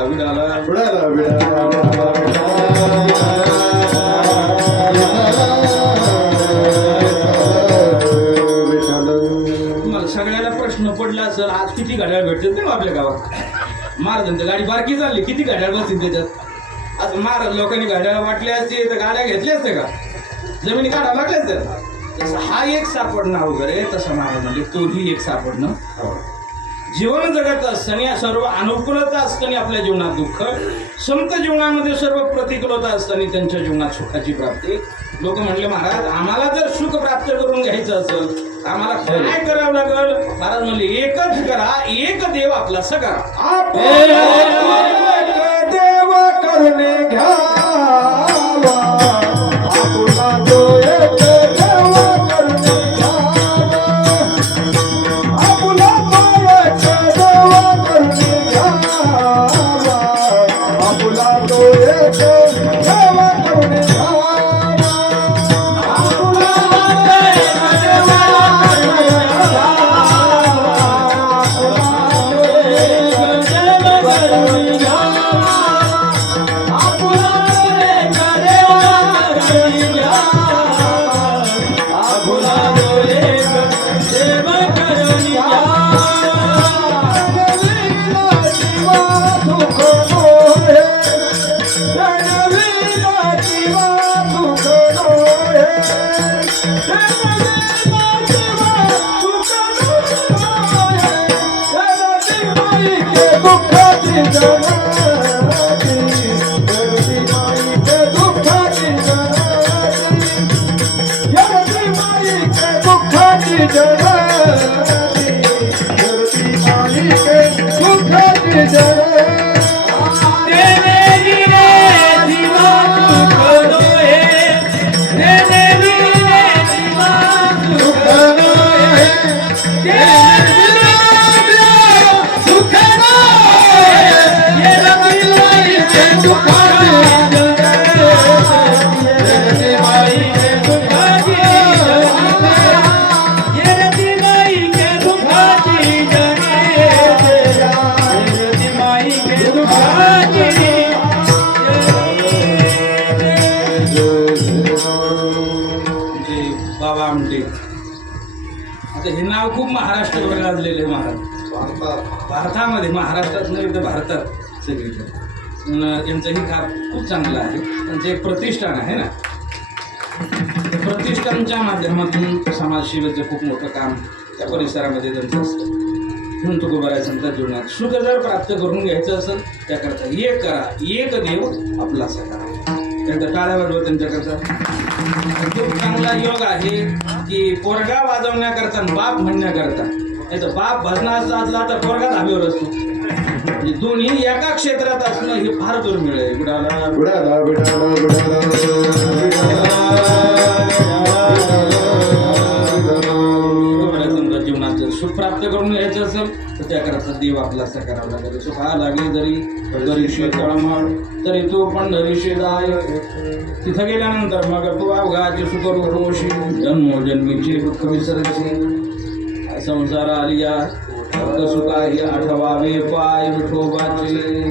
तुम्हाला सगळ्याला प्रश्न पडला असेल आज किती घड्याळ भेटतील ते आपल्या गावात. महाराजांची गाडी बारकी चालली, किती घड्याळ बसतील त्याच्यात? आज महाराज लोकांनी घड्याळ वाटले असते तर गाड्या घेतले असते का? जमिनी काढावं लागले असते. तसं हा एक सापडणं वगैरे तसं महाराज म्हणजे तोही एक सापडणं. जीवन जगत असताना सर्व अनुकूलता असताना आपल्या जीवनात दुःख, संत जीवनामध्ये सर्व प्रतिकूलता असताना त्यांच्या जीवनात सुखाची प्राप्ती. लोक म्हणले महाराज आम्हाला जर सुख प्राप्त करून घ्यायचं असेल आम्हाला काय करावं लागल? महाराज म्हणले एकच करा, एक देव आपला सगळा. देव करणे घ्यावा आपुला तो एक देव करणे घ्यावा आपुला तो एक देव करणे घ्यावा आपुला तो एक देव करणे घ्यावा आपुला बाबा आमटे. आता हे नाव खूप महाराष्ट्रावर गाजलेलं आहे महाराज. भारतामध्ये, महाराष्ट्रात नाही तर भारतात सगळीकडे. यांचंही काम खूप चांगलं आहे. त्यांचं एक प्रतिष्ठान आहे ना, प्रतिष्ठानच्या माध्यमातून समाजसेवेचं खूप मोठं काम त्या परिसरामध्ये त्यांचं असतं. म्हणून तो गोबराय संत जीवनात सुख जर प्राप्त करून घ्यायचं असेल त्याकरता एक करा, एक देव आपला सगळा. त्यांचा टाळ्या वाजवा त्यांच्याकरता. खूप चांगला योग आहे की पोरगा वाजवण्याकरता बाप म्हणण्याकरता. नाही तर बाप भजनाचा असला तर पोरगा धाब्यावर असतो. म्हणजे दोन्ही एका क्षेत्रात असणं हे फार दुर्मिळ आहे. जीवनात जर सुख प्राप्त करून घ्यायचं असेल तर त्याकरता देव आपला असा करावा लागेल. सुखा लागे जरी गरीशी तळमळ तरी तो पंढरीशी जाय. तिथं गेल्यानंतर मग तू अवघाची सुख रोषी जन्मोजन्मीची दुःख विसरची. संसार आलिया सुखाही आठवावे पाय विठोबाचे.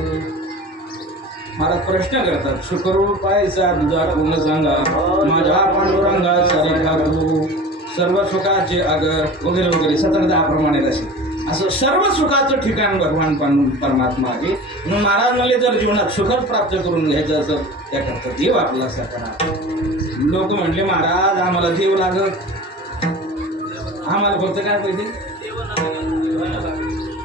महाराज प्रश्न करतात सुखरूपायचा तुझा कोण सांगा माझ्या पांडुरंगा सारे ठाकू सर्व सुखाचे आगर वगैरे वगैरे 17 प्रमाणे असे असं सर्व सुखाचं ठिकाण भगवान परमात्मा आहे. म्हणून महाराज म्हणले जर जीवनात सुखच प्राप्त करून घ्यायचं असं त्याकरता देव आपला करा. लोक म्हटले महाराज आम्हाला देव लागत आम्हाला फक्त काय पाहिजे.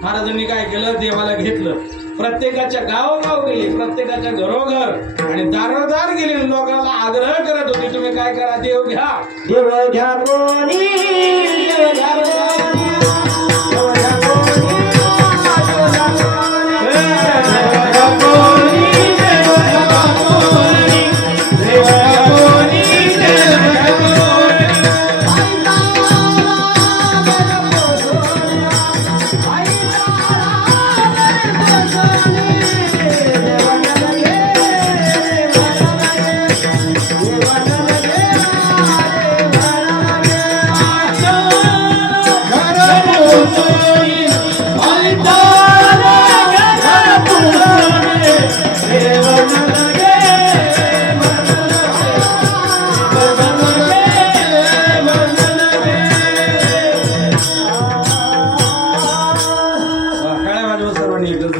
महाराजांनी काय केलं देवाला घेतलं प्रत्येकाच्या गावोगाव गेले प्रत्येकाच्या घरोघर आणि दारोदार गेले आणि लोकांना आग्रह करत होते तुम्ही काय करा देव घ्या देव घ्या कोणी देव घ्या कोणी देव घ्या कोणी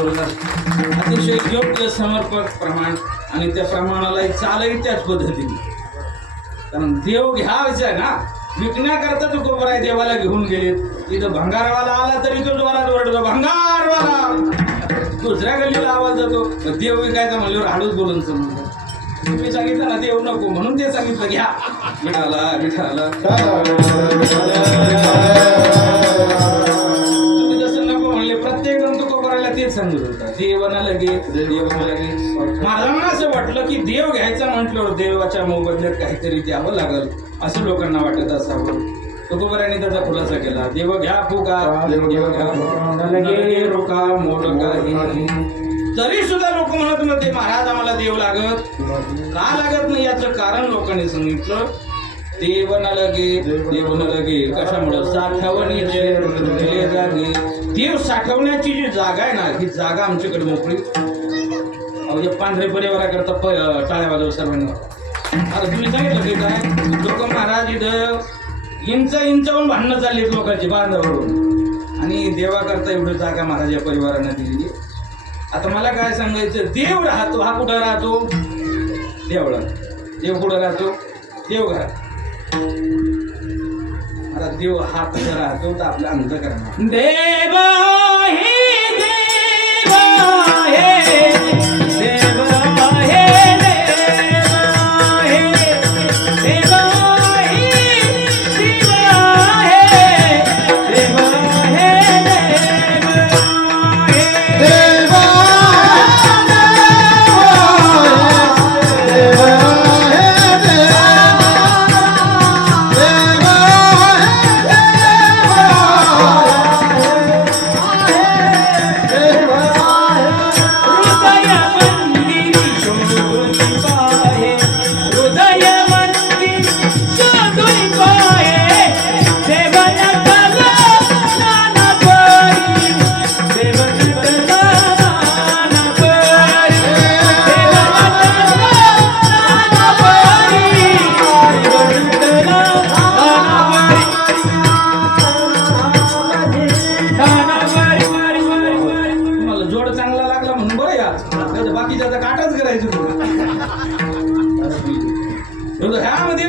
अतिशय योग्य समर्पक प्रमाण आणि त्या प्रमाणाला चालही त्याच पद्धतीने कारण देव घ्यायचं आहे ना विकण्याकरता तो कोबर आहे देवाला घेऊन गेले तिथं भंगारवाला आला तरी तो जोरात ओरडतो भंगारवाला दुसऱ्या गल्लीला आवाज जातो देव विकायचा म्हणल्यावर हाडूच बोलून समजतो तुम्ही सांगितलं ना देव नको म्हणून ते सांगितलं घ्या विठाला विठाला तुम्ही जसं नको म्हणले प्रत्येक जण तो कोबरायला तेच सांगत होता देवाना लगे देवाना लगे महाराजांना असं वाटलं की देव घ्यायचा म्हटल्यावर देवाच्या मोबदल्यात काहीतरी द्यावं लागल असं लोकांना वाटत असावं तुकोबराने त्याचा खुलासा केला देव घ्या फुका देव घ्या लगे रोका मोठ काही तरी सुद्धा लोक म्हणत नव्हते महाराज आम्हाला देव लागत का लागत नाही याचं कारण लोकांनी सांगितलं देव न लगे कशामुळे साठवणीचे जागे देव साठवण्याची जी जागा आहे ना ही जागा आमच्याकडे मोकळी अवघ्या पांढरे परिवारा करता टाळ्या वाजव सर्वांनी आता तुम्ही सांगितलं की काय लोक महाराज इथं इंचावून भांडणं चालली लोकांची बांधावरून आणि देवा करता एवढी जागा महाराज या परिवारानं दिलेली. आता मला काय सांगायचं देव राहतो हा कुठं राहतो देवळा देव कुठं राहतो देवघरात आता देव हा कुठं राहतो तर आपल्या अंतःकरणात देव हे देव हे देव हे देव हे देव हे देव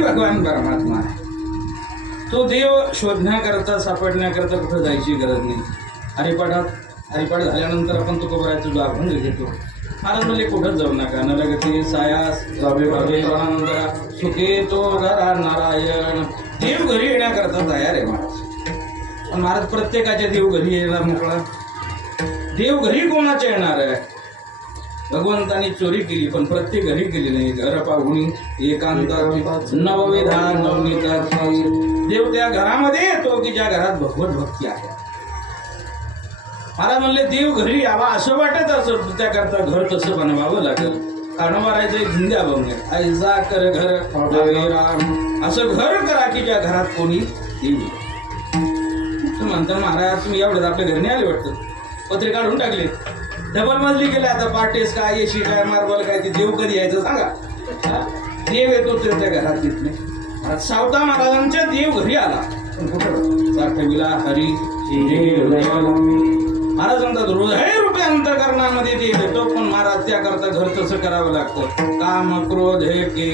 भगवान परमात्मा आहे तो देव शोधण्याकरता सापडण्याकरता कुठं जायची गरज नाही. हरिपाठ झाल्यानंतर आपण तो कोबरायचा जो अभंग घेतो महाराज म्हणले कुठं जाऊ नका नरगती सायास सुखे तो घरा नारायण देव घरी येण्याकरता तयार आहे महाराज. पण महाराज प्रत्येकाच्या देव घरी येणार मोकळा देव घरी कोणाच्या येणार आहे. भगवंतानी चोरी केली पण प्रत्येक घरी केली नाही. घर पाहुणी एकांताची नवविधा नवनीताची देव त्या घरामध्ये येतो की ज्या घरात भगवत भक्ती आहे. महाराज म्हणले देव घरी यावा असं वाटत असं त्याकरता घर तसं बनवावं लागेल. कारण मारायचं एक हिंदी अभंग आहे ऐजा कर घर राम असं घर करा की ज्या घरात कोणी देव. तुम्ही म्हणता महाराज तुम्ही एवढ्यात आपल्या घरी नाही आले वाटतं पत्रे काढून टाकले डबल मजली गेले आता पार्टीस काय एसी काय मार्बल काय ते देव कधी यायचं सांगा हा? देव येतो त्या घरात तिथले आता सावता महाराजांच्या देव घरी आला पण कुठं साठविला हरी महाराज म्हणतात हृदय रुपये अंतकरणामध्ये ते येतो पण महाराज त्याकरता घर तसं करावं लागतं काम क्रोध हे के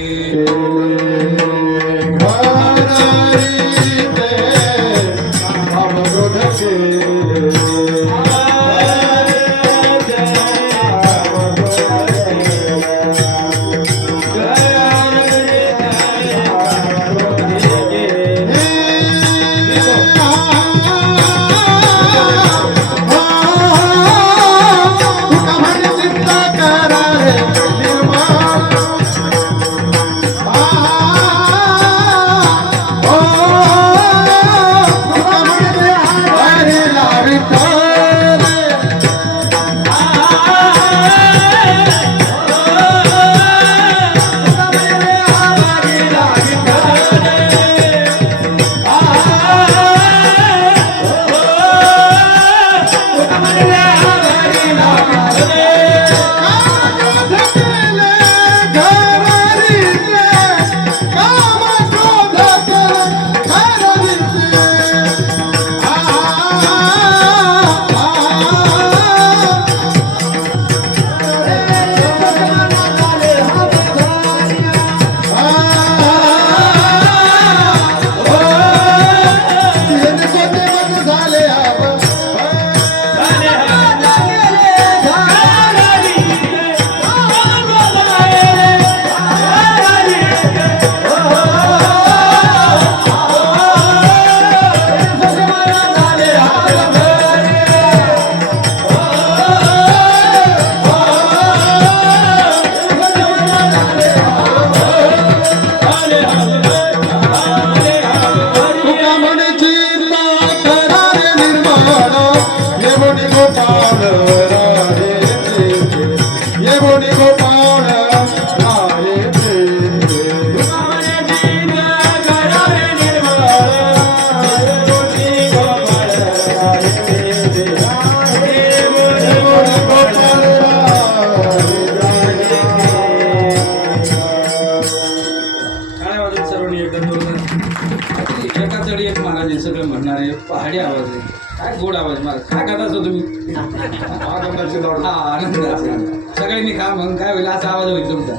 सगळं म्हणणारे पहाडी आवाज आहे काय गोड आवाज मला काय करता असं तुम्ही हा आनंदाचा सगळ्यांनी खा मग काय होईल असा आवाज होईल तुमचा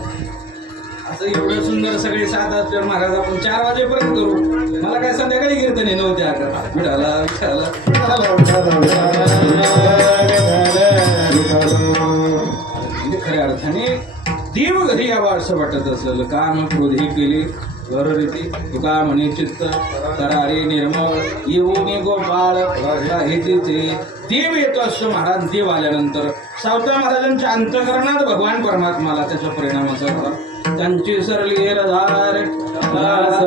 असं एवढं सुंदर सगळे साथ असल्यावर महाराज आपण 4 वाजेपर्यंत करू मला काय संध्याकाळी कीर्तन आहे नव्हते आता विठाला विठाला म्हणजे खऱ्या अर्थाने देव घरी यावं असं वाटत असेल काम क्रोध हे केले रीती तुका म्हणे चित्त करारे निर्मळ येऊन गोपाळ हे देव येतो असतो महाराज देव आल्यानंतर सावता महाराजांच्या अंतकरणात भगवान परमात्माला त्याचा परिणाम असा त्यांची सरली रधार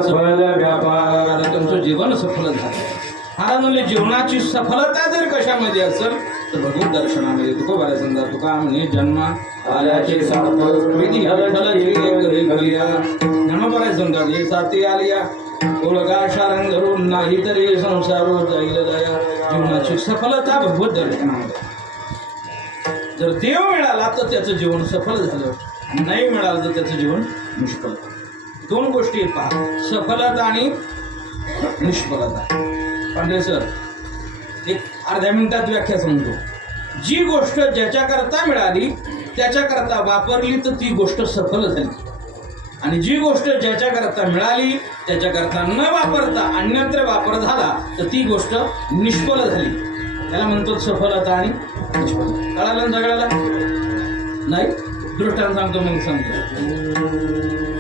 सफल व्यापार त्यांचं जीवन सफल झालं महाराज म्हणजे जीवनाची सफलता जर कशामध्ये असेल तर भगवत दर्शनामध्ये तुकोबाला समजा तुका म्हणे जन्म आल्याचे ज्ञानोबाला समजा हे साथी आलिया ओळगा शारण धरून नाही तरी संसार जाईल दया जीवनाची सफलता भगवत दर्शनामध्ये जर देव मिळाला तर त्याचं जीवन सफल झालं आणि नाही मिळालं तर त्याचं जीवन निष्फळ 2 गोष्टी पहा सफलता आणि निष्फलता पांढरे सर एक अर्ध्या मिनिटात व्याख्या समजतो जी गोष्ट ज्याच्याकरता मिळाली त्याच्याकरता वापरली तर ती गोष्ट सफल झाली आणि जी गोष्ट ज्याच्याकरता मिळाली त्याच्याकरता न वापरता अन्यत्र वापर झाला तर ती गोष्ट निष्फल झाली त्याला म्हणतो सफलता आणि निष्फलता कळालं ना सगळ्याला नाही दृष्टांत सांगतो मग सांगतो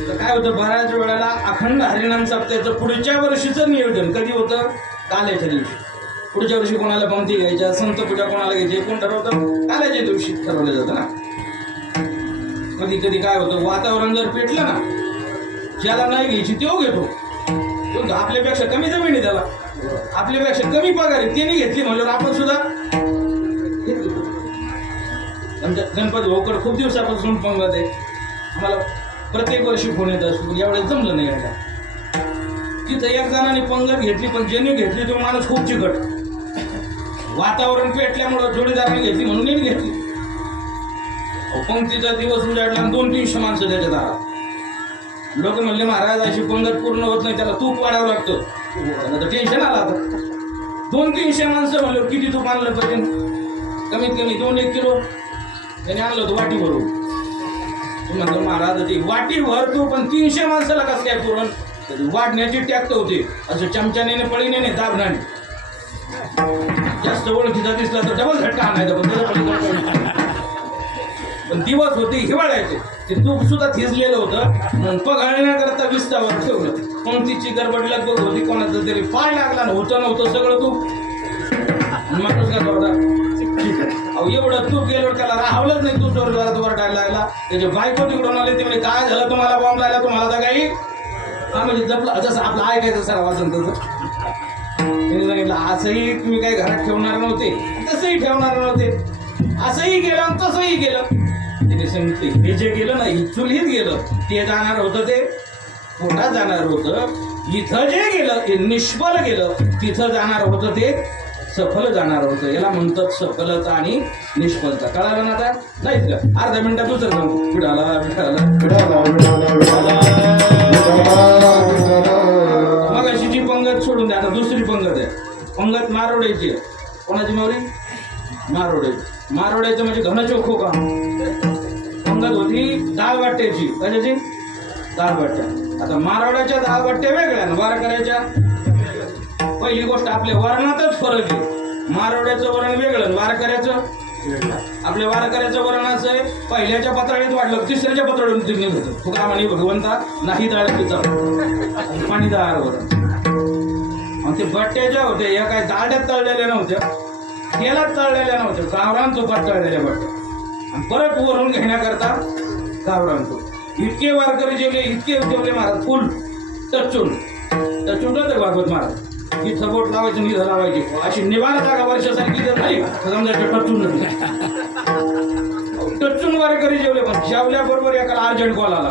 तर काय होतं बऱ्याच वेळेला अखंड हरिनाम सप्ताहाचं पुढच्या वर्षीचं नियोजन कधी होतं काल्याच्या दिवशी पुढच्या वर्षी कोणाला पंक्ती घ्यायच्या संत पूजा कोणाला घ्यायची कोण ठरवतं काल्याच्या दिवशी ठरवलं जातं ना कधी कधी काय होतं वातावरण जर पेटलं ना ज्याला नाही घ्यायची तो घेतो तो आपल्यापेक्षा कमी जमीन आहे त्याला आपल्यापेक्षा कमी पगार आहे त्याने घेतली म्हणल्यावर आपण सुद्धा गणपती भोकड खूप दिवसापासून पंगत आहे आम्हाला प्रत्येक वर्षी फोन येत असतो यावेळेस जमलं नाही आता तिथं एक जणांनी पंगत घेतली पण ज्यांनी घेतली तो माणूस खूप चिकट वातावरण पेटल्यामुळं जोडीदाराने घेतली म्हणून घेतली पंक्तीचा दिवस उजाडला आणि 200-300 माणसं त्याच्या दारात. लोक म्हणले महाराज अशी पंगत पूर्ण होत नाही, त्याला तूप वाढावं लागतं. टेन्शन आलं आता. 200-300 माणसं म्हणल्यावर किती तूप आणलं पाहिजे? कमीत कमी 2-1 किलो त्याने आणलं होतं वाटी भरून. म्हणतो महाराज ती वाटी भर तू, पण 300 माणसाला कसं काय पुरण? वाढण्याची टॅक्ट होते, असं चमच्याने पळीने नाही दाबणाने. जास्त ओळखीचा दिसला तर डबल झटका आणायचा. पण दिवस होते हिवाळ्याचे, ते तूप सुद्धा थिजलेलं होतं. पगाळण्याकरता विस्तावर ठेवलं. पंक्तीची गडबड लगबग होती, कोणाचं तरी पाय लागला नव्हतं सगळं तूप. माणूस का होता अहो एवढं तूप गेल्यावर त्याला राहवलंच नाही. तू जोरदारात वरडायला लागला. त्याचे बायको तिकडून आले, ते म्हणजे काय झालं तुम्हाला, बॉम्ब लागला तुम्हाला तर काही? हा म्हणजे जपलं जसं आपलं ऐकायचं सर वाचन तसं. त्यांनी सांगितलं असंही तुम्ही काही घरात ठेवणार नव्हते, तसंही ठेवणार नव्हते, असंही गेलं आणि तसंही गेलं. तिने सांगितलं हे जे गेलं ना, चुलीत गेलं ते जाणार होतं, ते पोटात जाणार होतं. इथं जे गेलं ते निष्फळ गेलं, तिथं जाणार होतं ते सफल जाणार होतं. याला म्हणतात सफलता आणि निष्फलता. कळालं ना आता? नाहीच का? अर्ध्या मिनिटात दुसरं सांगू. मग अशी जी पंगत सोडून द्या, आता दुसरी पंगत आहे. पंगत मारोड्याची आहे. कोणाची मावरी? मारोड्याची. मारोड्याचं म्हणजे घनचोखो का पंगत होती डाळ वाट्याची. कशाची? डाळ वाट्या. आता मारोड्याच्या डाळ वाट्या वेगळ्या, वारकऱ्याच्या. पहिली गोष्ट आपल्या वर्णातच फरक आहे. मारोड्याचं वरण वेगळं, वारकऱ्याचं. आपल्या वारकऱ्याचं वरण असं आहे, पहिल्याच्या पत्राळीत वाढलं, तिसऱ्याच्या पत्राळीत निघत होतं. तुका म्हणे भगवंता नाही डाळ पिचा पाणीदार वरण. आणि ते बट्ट्याच्या होत्या, या काय दाड्यात तळलेल्या नव्हत्या, तेलात तळलेल्या नव्हत्या, गावरान तुपात तळलेल्या बट्ट्या. आणि परत वरून घेण्याकरता गावरान तूप. इतके वारकरी जेवले, इतके जेवले महाराज, फुल टचून तर भागवत महाराज. इथं बोट लावायचं, निधं लावायची, अशी निवारा जागा वर्षासारखी जर नाही समजायचं टचून वारकरी जेवले. पण जेवल्याबरोबर एकाला अर्जंट कॉल आला.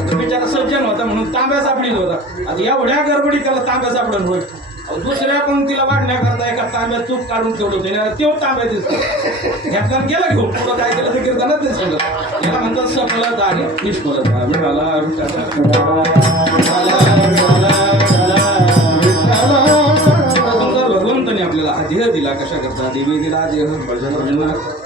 आता बिचारा सज्जन होता म्हणून तांब्या सापडीत होता. आता एवढ्या गडबडीत त्याला तांब्या सापडून होईल. दुसऱ्या पंक्तीला वाढण्याकरता एका तांब्यात तूप काढून ठेवलं होतं, तेव्हा तांब्या दिसतो घेतला गेला घेऊन. पुढं काय केलं ते कीर्तनात नाही सांगत. याला म्हणतात सफलता आणि निष्फलता. भगवंताने आपल्याला हा देह दिला. कशा करता? देवी दिला देह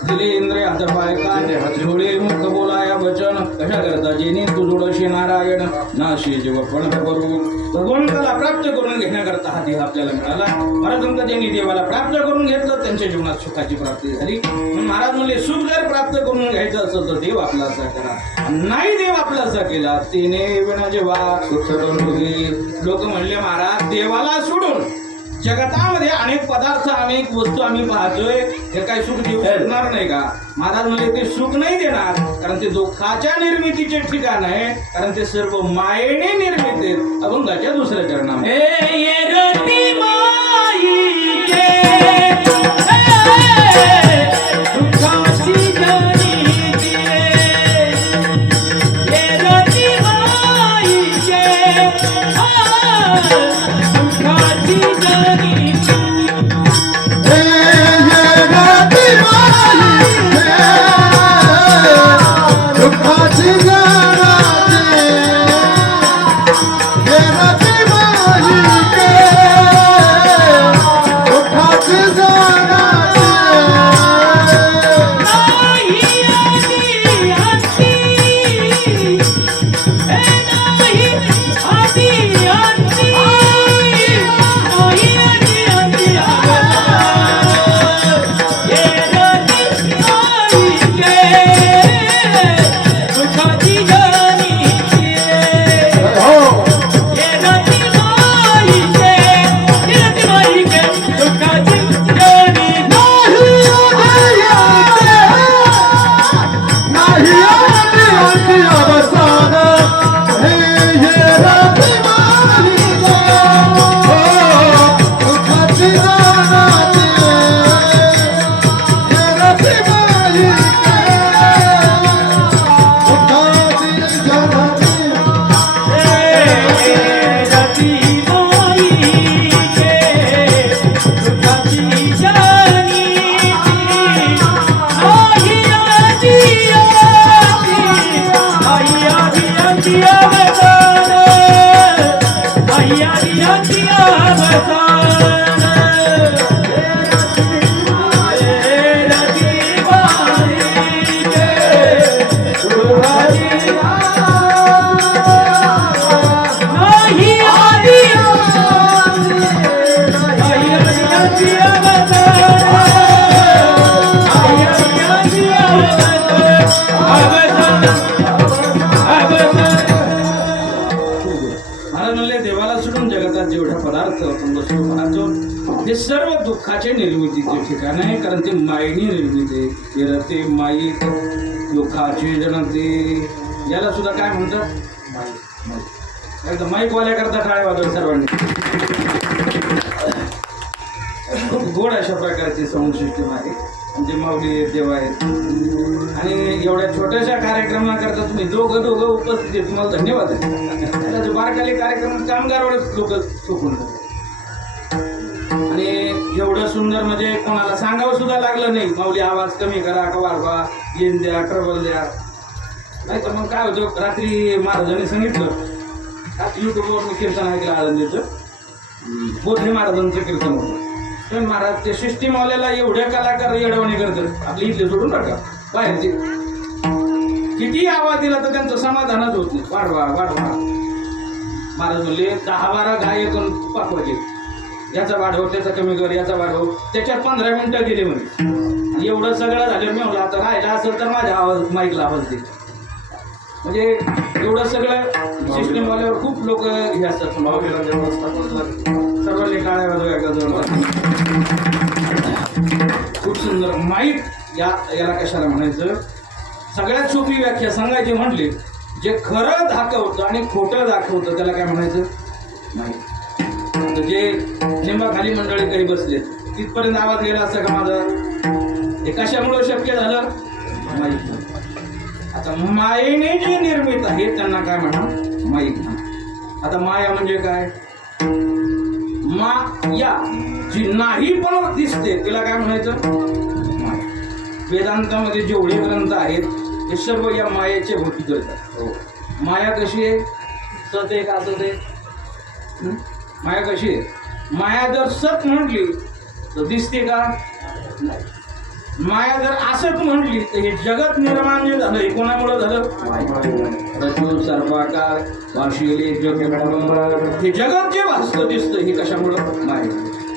दिले इंद्रिय हात पाय कान डोळे मुख बोलाया वचन. कशा करता? जेणे तू जोडशी नारायण नाशी जीव पण करू. भगवंताला प्राप्त करून घेण्याकरता हा देह आपल्याला मिळाला. महाराज म्हणतात ज्यांनी देवाला प्राप्त करून घेतलं त्यांच्या जीवनात सुखाची प्राप्ती झाली. महाराज म्हणले सुख जर प्राप्त करून घ्यायचं असेल तर देव आपलासा करा. नाही देव आपलासा केला तिने विना जेव्हा सुख लोक म्हणले महाराज देवाला सोडून जगतामध्ये अनेक पदार्थ अनेक वस्तू आम्ही पाहतोय, हे काही सुख देऊ शकणार नाही का? महाराज म्हणजे ते सुख नाही देणार, कारण ते दुःखाच्या निर्मितीचे ठिकाण आहे, कारण ते सर्व मायेने निर्मित आहेत. अभंगाच्या दुसऱ्या चरणामध्ये सुखाच्या निर्मितीचे ठिकाण आहे, कारण ते मायनी निर्मिती फिरते माई दुःखाचे जनते. याला सुद्धा काय म्हणतात माई. एकदा माईकवाल्या करता टाळ्या वाजवा सर्वांनी. खूप गोड अशा प्रकारची साऊंड सिस्टीम आहे. म्हणजे माऊली देव आहेत आणि एवढ्या छोट्याशा कार्यक्रमाकरता तुम्ही दोघं उपस्थित आहे, तुम्हाला धन्यवाद आहे. बारकाली कार्यक्रम कामगारवरच लोक चुकून आणि एवढं सुंदर म्हणजे कोणाला सांगावं सुद्धा लागलं नाही. माऊली आवाज कमी करा का वाढवा, येन द्या, ट्रबल द्या. नाही तर मग काय होतं, रात्री महाराजांनी सांगितलं, युट्यूबवर मी कीर्तन ऐकलं आळंदीचं, बोधे महाराजांचं कीर्तन होतं. पण महाराज ते सिस्टीमवाल्याला एवढ्या कलाकार येडवणी करतात, आपली इथले सोडून टाका बाहेरचे. किती आवाज दिला तर त्यांचं समाधानच होत नाही. वाढवा वाढवा. महाराज म्हणले 10-12 गायक पाठवायचे, याचा वाढव, त्याचा कमी कर, याचा वाढव. त्याच्यात 15 मिनिटं गेले म्हणे. एवढं सगळं झालं मी म्हणलं आता राहिला असेल तर माझ्या आवाज माईकला आवाज दे. म्हणजे एवढं सगळं सिस्टीमवाल्यावर खूप लोक हे असतात. सर्वांनी टाळ्या वाजवा. खूप सुंदर. माईक याला कशाला म्हणायचं, सगळ्यात सोपी व्याख्या सांगायची म्हटली, जे खरं दाखवतं आणि खोटं दाखवतं त्याला काय म्हणायचं, माईक. जे लिंबाखाली मंडळी काही बसले तिथपर्यंत आवाज गेला असं का माझा, हे कशामुळं शक्य झालं, माईक. आता मायेने जे निर्मित आहे त्यांना काय म्हणा, माईक. आता माया म्हणजे काय, माया जी नाही पण दिसते तिला काय म्हणायचं, माया. वेदांतामध्ये जेवढे ग्रंथ आहेत ते सर्व या मायेचे भोवती करतात. माया कशी आहे, सत आहे का असत आहे, माया कशी आहे. माया जर सत म्हटली तर दिसते का, नाही. माया जर असत म्हटली तर हे जगत निर्माण जे झालं हे कोणामुळे झालं, रज्जू सर्पाकार वाशिले हे जगत जे वास्तव दिसतं हे कशामुळं, माया.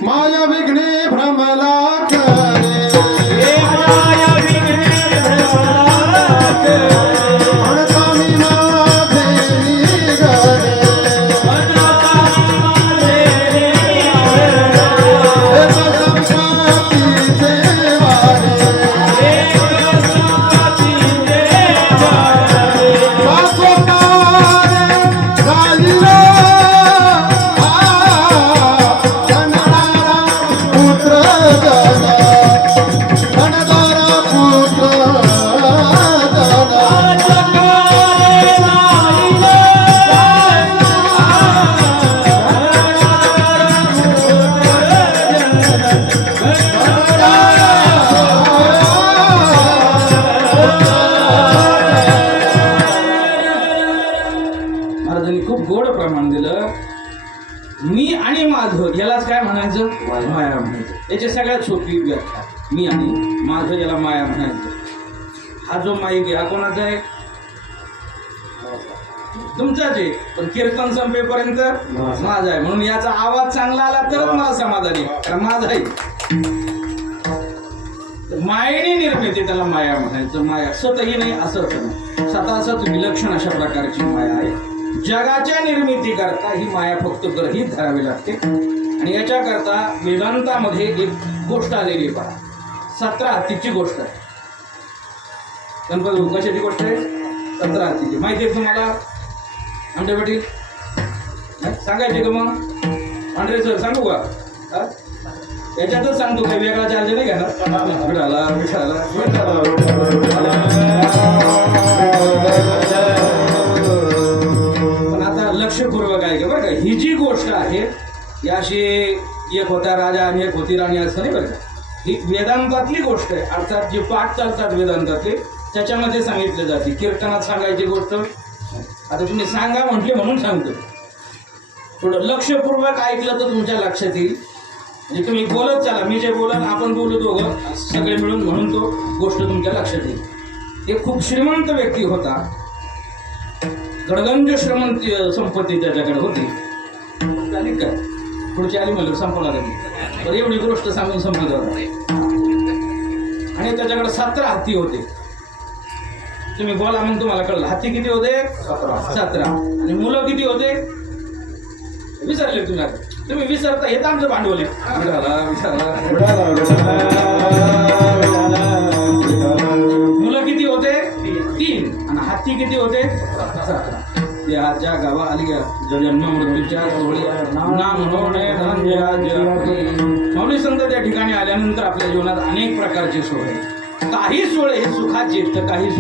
माया विघ्ने भ्रमला करे, माया विघ्ने भ्रमला करे, अनकामी माझे निघाले, अनकामी माझे संपातीचे वारे, संपातीचे सासोकारे झालिलो, धनदारा पुत्र झाला, धनदारा पुत्र महाराजांनी खूप गोड प्रमाण दिलं. मी आणि माझं यालाच काय म्हणायचं, माया म्हणायचं. याची सगळ्यात सोपी व्याख्या, मी आणि माझं याला माया म्हणायचं. हा जो माईक आहे हा कोणाचा आहे, तुमचाच आहे, पण कीर्तन संपेपर्यंत माझा आहे. म्हणून याचा आवाज चांगला आला तरच मला समाधान आहे, कारण माझा आहे. मायेने निर्मिती त्याला माया म्हणायचं. माया सतही नाही असंच नाही, सतासत विलक्षण अशा प्रकारची माया आहे. जगाच्या निर्मिती करता ही माया फक्त ग्रहीत धरावी लागते. आणि याच्याकरता वेदांतामध्ये एक गोष्ट आलेली आहे पहा, 17 हत्तीची गोष्ट आहे. गणपती कशाची गोष्ट आहे, 17 हत्तीची. माहिती आहे तुम्हाला आमच्या पाटील, सांगायचे का मग पांढरे सर, सांगू का, याच्यातच सांगतो, काही वेगळा चार्ज नाही घेणार. विठाला विठाला पण आता लक्षपूर्वक आहे का बरं का, ही जी गोष्ट आहे ही अशी एक होता राजा आणि एक होती राणी असं नाही बरं का. ही वेदांतातली गोष्ट आहे. अर्थात जे पाठ चालतात वेदांतातले त्याच्यामध्ये सांगितले जाते. कीर्तनात सांगायची गोष्ट आता तुम्ही सांगा म्हटले म्हणून सांगतो. थोडं लक्षपूर्वक ऐकलं तर तुमच्या लक्षात येईल. म्हणजे तुम्ही बोलत चला, मी जे बोलत आपण बोलू दोघं सगळे मिळून, म्हणून तो गोष्ट तुमच्या लक्षात येईल. एक खूप श्रीमंत व्यक्ती होता, गडगंज श्रीमंत संपत्ती त्याच्याकडे होती. झाली काय पुढची आली म्हणलं संपवणार आहे, तर एवढी गोष्ट सांगून संपत होता. आणि त्याच्याकडे 17 हत्ती होते. तुम्ही बोला मग तुम्हाला कळलं. हत्ती किती होते, 17. आणि मुलं किती होते विसरले तुम्ही आता. तुम्ही विसरता येत आमचं भांडवल आहे. विठाला मुलं किती होते 3 आणि हत्ती किती होते 17. त्या ज्या गावा आल्या जन्म मृत्यूच्या नाम नोंदणे माऊली संत त्या ठिकाणी आल्यानंतर आपल्या जीवनात अनेक प्रकारचे सोहळे, काही सोहळे हे सुखाचे तर काही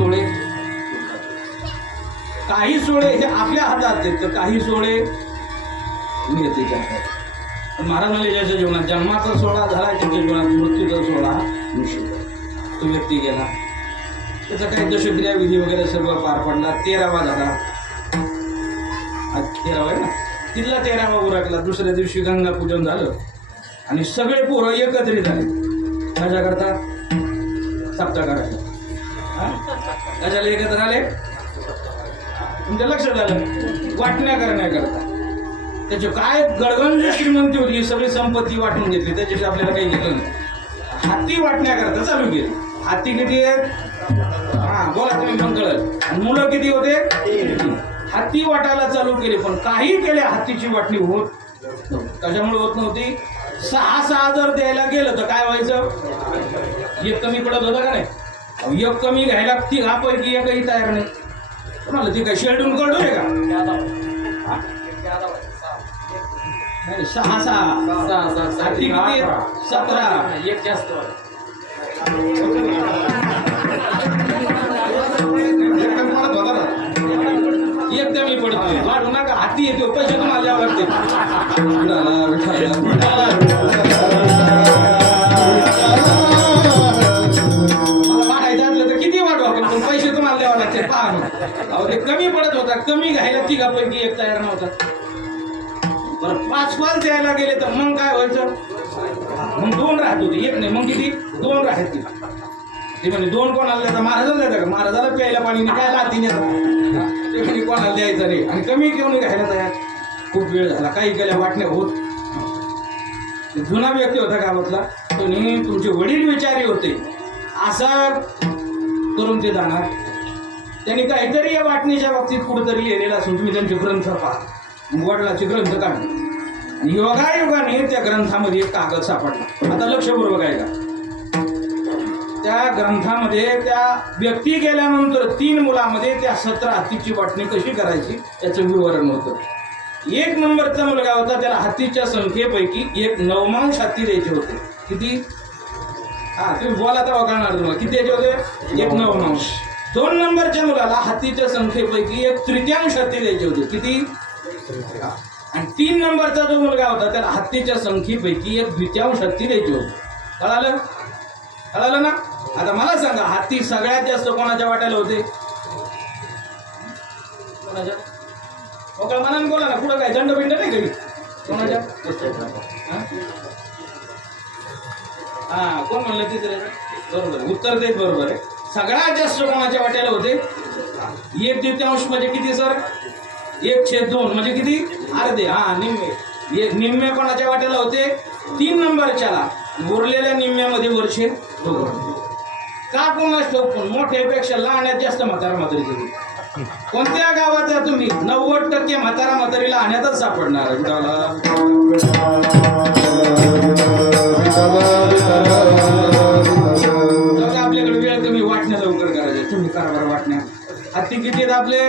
सोहळे हे आपल्या हातात आहेत तर काही सोहळे नियतीच्या हातात. महाराजांनी ज्याच्या जीवनात जन्माचा सोहळा झाला, त्याच्या जीवनात मृत्यूचा सोहळा निश्चित. तो व्यक्ती गेला, त्याचा काही दशक्रिया विधी वगैरे सर्व पार पडला. 13वा झाला, 13वा आहे ना, तिथला 13वा उरकला. दुसऱ्या दिवशी गंगा पूजन झालं आणि सगळे पोरं एकत्रित झाले. कशा करता सप्ताह करायला. कशाला एकत्र आले तुमच्या लक्षात आलं? वाटण्या करण्याकरता. त्याची काय गडगंज श्रीमंती होती, सगळी संपत्ती वाटून घेतली, त्याच्याशी आपल्याला काही घेतलं नाही. हत्ती वाटण्याकरता चालू केली. हत्ती किती आहेत? हा बोला तुम्ही पण कळलं. मुलं किती होते? हत्ती वाटायला चालू केले, पण काही केले हत्तीची वाटणी होत नव्हती. कशामुळे होत नव्हती? 6 जर द्यायला गेलं तर काय व्हायचं? एक कमी पडत होतं का नाही? एक कमी घ्यायला तिघापैकी एकही तयार नाही. तुम्हाला ती काय शेल्डून कळतो आहे का? 6 हत्ती किती? 17. एक जास्त एक कमी पडतोय. वाढू नका, हाती येतो, पैसे तुम्हाला द्यावं लागते. वाढायचं असलं तर किती वाढवा, पण पैसे तुम्हाला द्यावं लागते. पहा ते कमी पडत होता, कमी घ्यायला तिघापैकी एक तयार नव्हता. बरं 5 द्यायला गेले तर मग काय व्हायचं? मग 2 राहत होते, एक नाही. मग किती? 2 राहत. ते म्हणजे 2 कोणाला द्यायचा? महाराजाला द्यायचा का? महाराजाला प्यायला पाणी नाही, काय लाती नेतात ते म्हणजे कोणाला द्यायचं नाही. आणि कमी घेऊन घ्यायला तयार. खूप वेळ झाला, काही केल्या वाटण्या होत. जुना व्यक्ती होता गावातला, तो तुमचे वडील विचारी होते असा करून ते जाणार. त्यांनी काहीतरी या वाटणीच्या बाबतीत कुठेतरी लिहिलेलं असून तुम्ही त्यांचे ग्रंथ पहा. वडिलाचे ग्रंथ काढले आणि योगायोगाने त्या ग्रंथामध्ये एक कागद सापडला. आता लक्षपूर्वक आहे का? त्या ग्रंथामध्ये त्या व्यक्ती गेल्यानंतर 3 मुलामध्ये त्या 17 हत्तीची वाटणी कशी करायची याचं विवरण होतं. 1 नंबरचा मुलगा होता, त्याला हत्तीच्या संख्येपैकी 1 नवमांश हत्ती द्यायचे होते. किती? हा तुम्ही बोला तर कळणार तुम्हाला. किती द्यायचे होते? 1 नवमांश. 2 नंबरच्या मुलाला हत्तीच्या संख्येपैकी 1 तृतीयांश हत्ती द्यायचे होते. किती? आणि 3 नंबरचा जो मुलगा होता त्याला हत्तीच्या संख्येपैकी 1 द्वितीयांश हत्ती द्यायचे होते. कळालं? कळालं ना? आता मला सांगा, हत्ती सगळ्यात जास्त कोणाच्या वाट्याला होते? कोणाच्या? मोकळ्या मनाने बोला ना, पुढं काय दंडबिंड नाही घरी? कोणाच्या? हा कोण म्हणलं तिथे? बरोबर, उत्तर देत बरोबर आहे. सगळ्यात जास्त कोणाच्या वाट्याला होते? 1 द्वितीयांश म्हणजे किती सर? 1/2 म्हणजे किती? अर्धे. हा निम्मे. निम्मे कोणाच्या वाट्याला होते? 3 नंबरच्याला. उरलेल्या निम्म्यामध्ये वरचे 2. का कोणाच ठेव? पण मोठ्यापेक्षा लहान्यात जास्त म्हातारा म्हातारी होती. कोणत्या गावात या तुम्ही 90% म्हातारा म्हातारी लहान्यातच सापडणार. आपल्याकडे वेळ कमी, वाटण्या लवकर करायच्या. तुम्ही करा बरं वाटण्या. हत्ती किती आहेत आपले?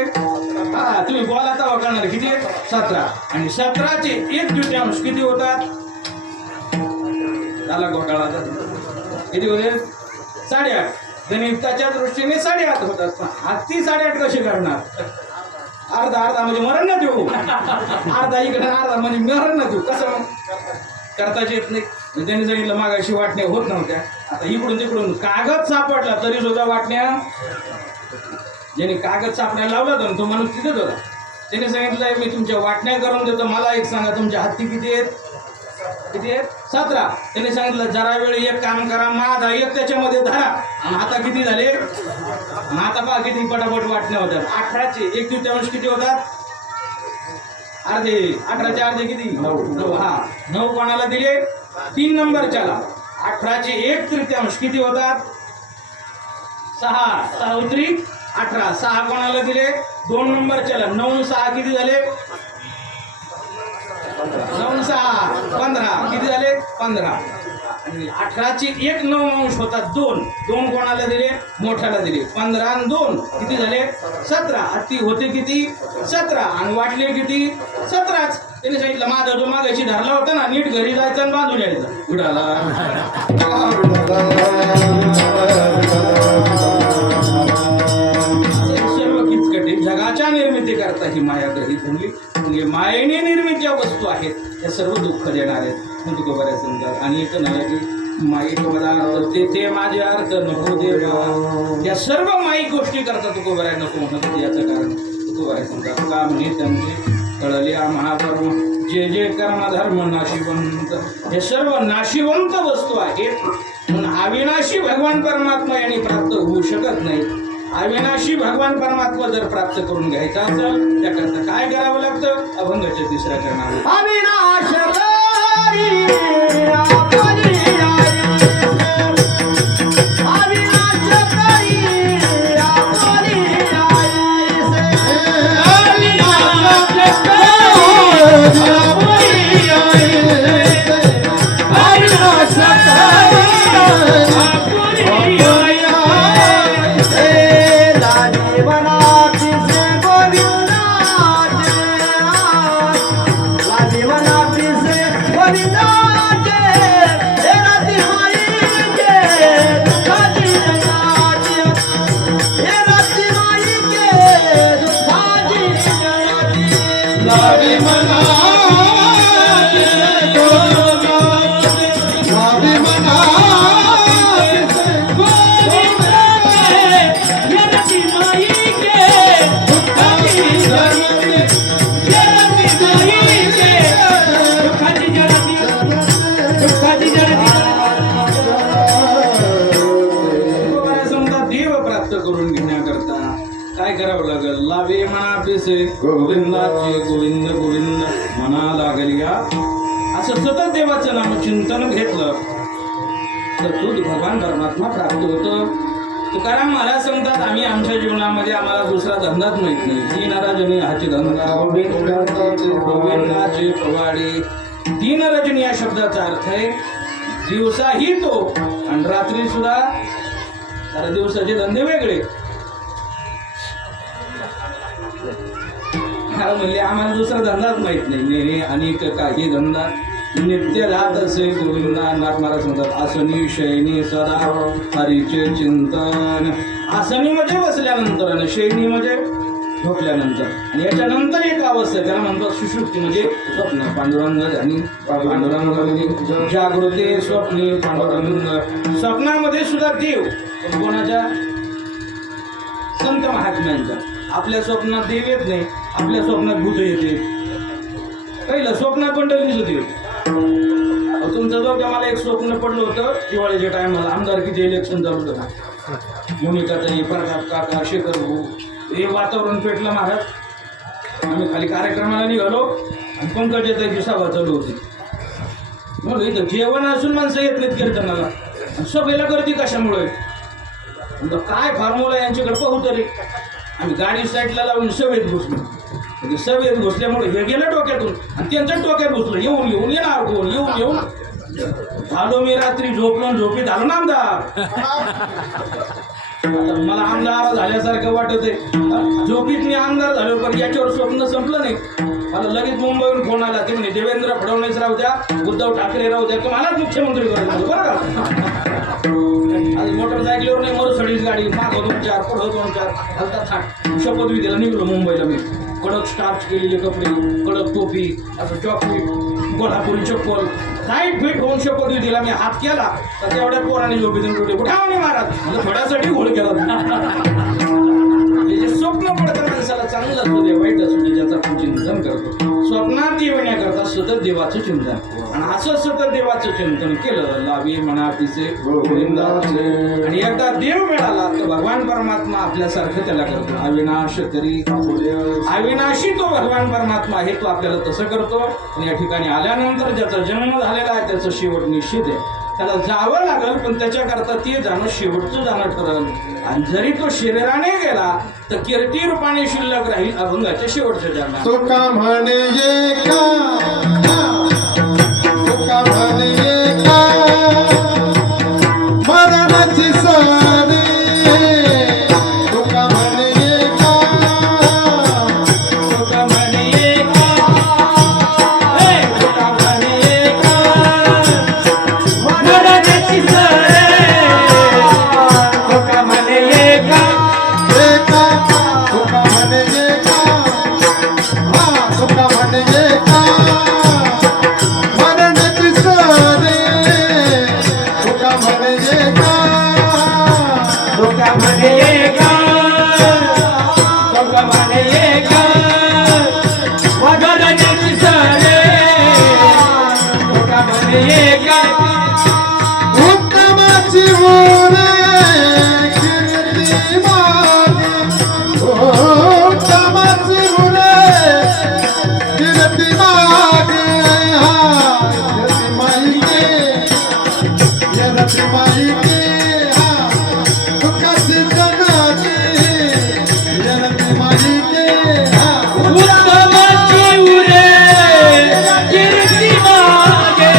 हा तुम्ही बोला तर करणार. किती आहेत? 17. आणि 17चे 1 द्वितीयांश किती होतात? झाला घोटाळा. किती होते? 8.5. गणिताच्या दृष्टीने 8.5 होतात. पण हत्ती 8.5 कसे करणार? अर्धा म्हणजे मरण ना देऊ. अर्धा इकडे अर्धा म्हणजे मरण ना देऊ. कसं करताच येत नाही. त्यांनी सांगितलं मागाशी वाटण्या होत नव्हत्या, आता इकडून तिकडून कागद सापडला तरी सुद्धा वाटण्या. ज्याने कागद सापडायला लावला होता तो माणूस तिथेच होता. त्याने सांगितलं मी तुमच्या वाटण्या करून देतो, मला एक सांगा तुमच्या हत्ती किती आहेत? किती आहेत? 17. त्याने सांगितलं जरा वेळ एक काम करा, माझा एक त्याच्यामध्ये धरा. आता किती झाले? आता पहा किती पटापट वाटण्या होत्या. 18चे 1 द्वितीयांश किती होतात? अर्धे. 18चे अर्धे किती? 9. हा 9 कोणाला दिले? 3 नंबरच्याला. 18चे 1 तृतीयांश किती होतात? 6. 6 उतरी 18. 6 कोणाला दिले? 2 नंबरच्याला. 9 6 किती झाले? 9 6 15 किती झाले 15 आणि 18चे 1 9 अंश होतात 2 कोणाला दिले मोठ्याला दिले 15 आणि 2 किती झाले 17 अति होते किती 17 आणि वाटले किती 17च त्याने सांगितलं माझा जो मागाशी धरला होता ना नीट घरी जायचं आणि बांधून यायचं विठाला सर्व किचकटे जगाच्या निर्मिती करता ही माया ग्रहित म्हणली म्हणजे मायेने निर्मित ज्या वस्तू आहेत त्या सर्व दुःख देणार आहेत म्हणतो बऱ्याच समजा आणि एक नाही की माईक पदार्थ ते माझे अर्थ नको देवा या सर्व माईक गोष्टी करता तुको बऱ्या नको म्हणत याचं कारण तुको बऱ्या समजा का म्हणे त्यांचे कळले महाधर्म जे जे कर्म धर्म नाशिवंत हे सर्व नाशिवंत वस्तू आहेत म्हणून अविनाशी भगवान परमात्मा यांनी प्राप्त होऊ शकत नाही अविनाशी भगवान परमात्मा जर प्राप्त करून घ्यायचा असेल त्याकरता काय करावं लागतं अभंगाच्या 3ऱ्या चरणावर अविनाश करी आपली अविनाश करी आपली गोविंदाचे गोविंद गोविंद म्हणा लागलिया असं सतत देवाचं नामचिंतन घेतलं तर तो भगवान परमात्मा प्राप्त होतं तुकाराम महाराज सांगतात आम्ही आमच्या जीवनामध्ये आम्हाला दुसरा धंदाच माहित नाही 3 रजनी हाची धंदा गोविंदाचे पवाडे 3 रजनी या शब्दाचा अर्थ आहे दिवसाही तो आणि रात्री सुद्धा तर दिवसाचे धंदे वेगळे म्हणले आम्हाला दुसरा धंदाच माहित नाही अनेक काही धंदा नित्य राहत असे गोविंदा नाथ महाराज म्हणतात आसनी शयनी सदा हरीचे चिंतन आसनी म्हणजे बसल्यानंतर आणि शयनी म्हणजे झोपल्यानंतर आणि याच्यानंतर एक अवस्था त्याला म्हणतात सुषुप्ती म्हणजे स्वप्न पांडुरंग आणि पांडुरंग जागृती स्वप्नी पांडुरंग स्वप्नामध्ये सुद्धा देव कोणाच्या संत महात्म्यांच्या आपल्या स्वप्नात देव येत नाही आपल्या स्वप्नात भूत येते पहिलं स्वप्नात पंढरी दिसत येईल तुमचं जो मला एक स्वप्न पडलं होतं दिवाळीच्या टायमाला आमदारकीचे इलेक्शन चालू होतं मोनिकाताई प्रताप काका शेखर भाऊ हे वातावरण पेटलं महाराज आम्ही खाली कार्यक्रमाला निघालो आणि पंकजाताईची सभा चालू होती मग इथं जेवण असून माणसं येत नाहीत कीर्तनाला सभेला गर्दी कशामुळे काय फॉर्म्युला यांच्याकडे पाहू तरी आम्ही गाडी साईडला लावून सभेत घुसलो म्हणजे सभेत घुसल्यामुळे हे गेलं डोक्यातून आणि त्यांच्याच डोक्यात घुसलं येऊन येणार कोण येऊन झालो मी रात्री झोपी झालो ना आमदार मला आमदार झाल्यासारखं वाटत आहे झोपीत मी आमदार झालो पण याच्यावर स्वप्न संपलं नाही मला लगेच मुंबईहून फोन आला ते म्हणजे देवेंद्र फडणवीस राहू द्या उद्धव ठाकरे राहू द्या तुम्हालाच मुख्यमंत्री करायचं बरं का आज मोटरसायकलीवर नाही मर्सिडीज गाडी मागं 2-4 पुढं 2-4 हलता थाट शपथविधीला निघलो मुंबईला मी कडक स्टार्च केलेले कपडे कडक टोपी असं चॉकलेट कोल्हापुरी चप्पल टाईट फिट होऊन शपथविधीला मी हात केला तर तेवढ्या पोराने झोपेतून टोटे उठावणे महाराज मला थोड्यासाठी घोळ केला जे स्वप्न पडतं माणसाला चांगलं असू दे वाईट असू दे ज्याचं आपण चिंतन करतो स्वप्नात येण्याकरता सतत देवाचं चिंतन आणि असं सतत देवाचं चिंतन केलं लावी म्हणा पिसे गोविंदाचे आणि एकदा देव मिळाला तर भगवान परमात्मा आपल्यासारखं त्याला करतो अविनाश तरी अविनाशी तो भगवान परमात्मा आहे तो आपल्याला तसं करतो आणि या ठिकाणी आल्यानंतर ज्याचा जन्म झालेला आहे त्याचं शेवट निश्चित आहे त्याला जावं लागल पण त्याच्याकरता ते जाणं शेवटचं जाणं ठरल आणि जरी तो शरीराने गेला तर कीर्ती रूपाने शिल्लक राहील अभंगाच्या शेवटच्या जाणार तो का म्हणे धोका म्हणे एका धोका म्हणे एका वादळाची सरे धोका म्हणे एका उत्तमाची ओढे कीर्ती मागे उत्तमाची ओढे कीर्ती मागे कीर्ती माईके कीर्ती माईके दुःखाची जगाची कीर्ती माईके उत्तमाची उरे कीर्ती मागे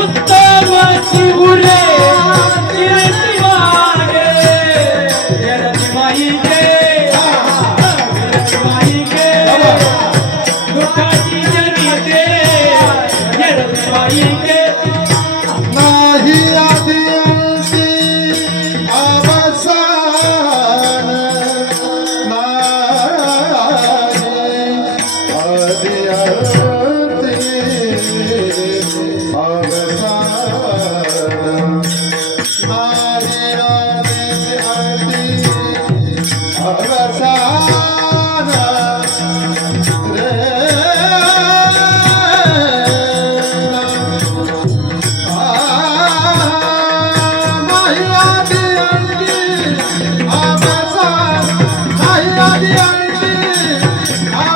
उत्तमाची उरे कीर्ती मागे कीर्ती माईके कीर्ती माईके दुःखाची जनिते कीर्ती माईके नाही आदी अंती अवसान नाही आदी अंती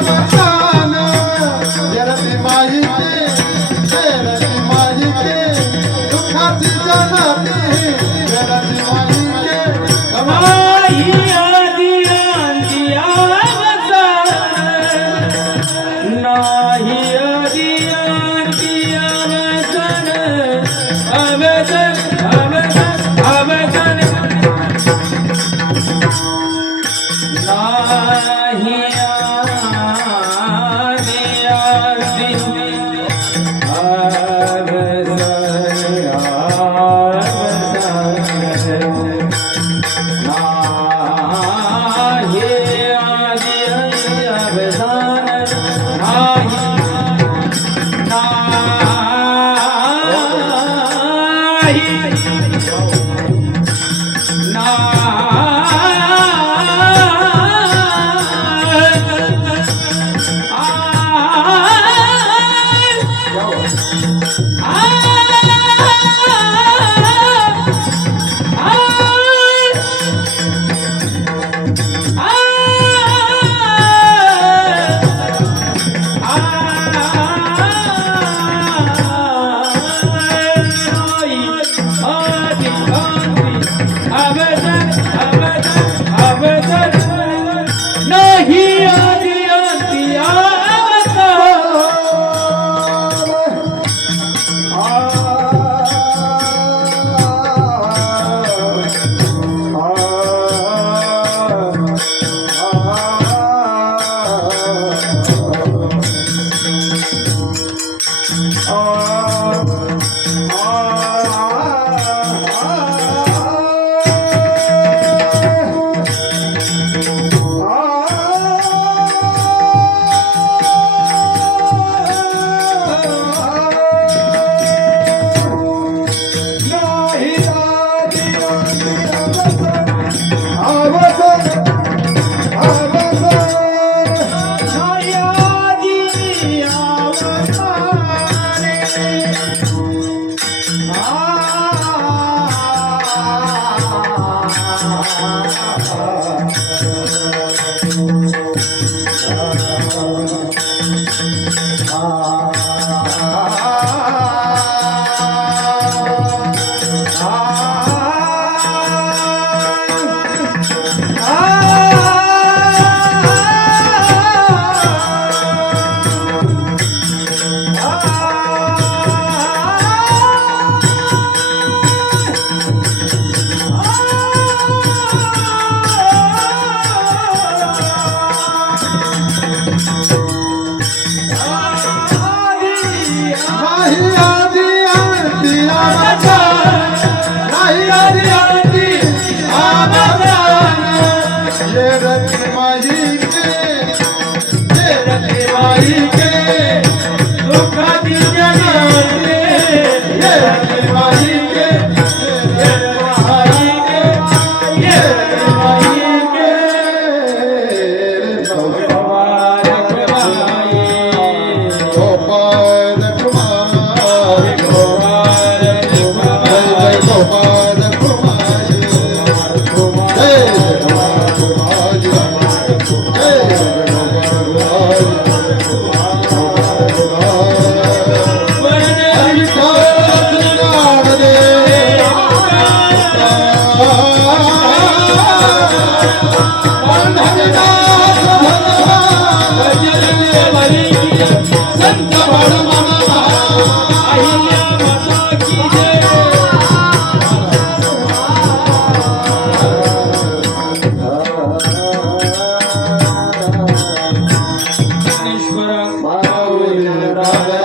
अवसान नाही आदी अंती अवसान रे पांडुरंगदास भगवान गजरंग बली संत बाळूमामा अहिल्या माता की जय ज्ञानेश्वर माऊली राजा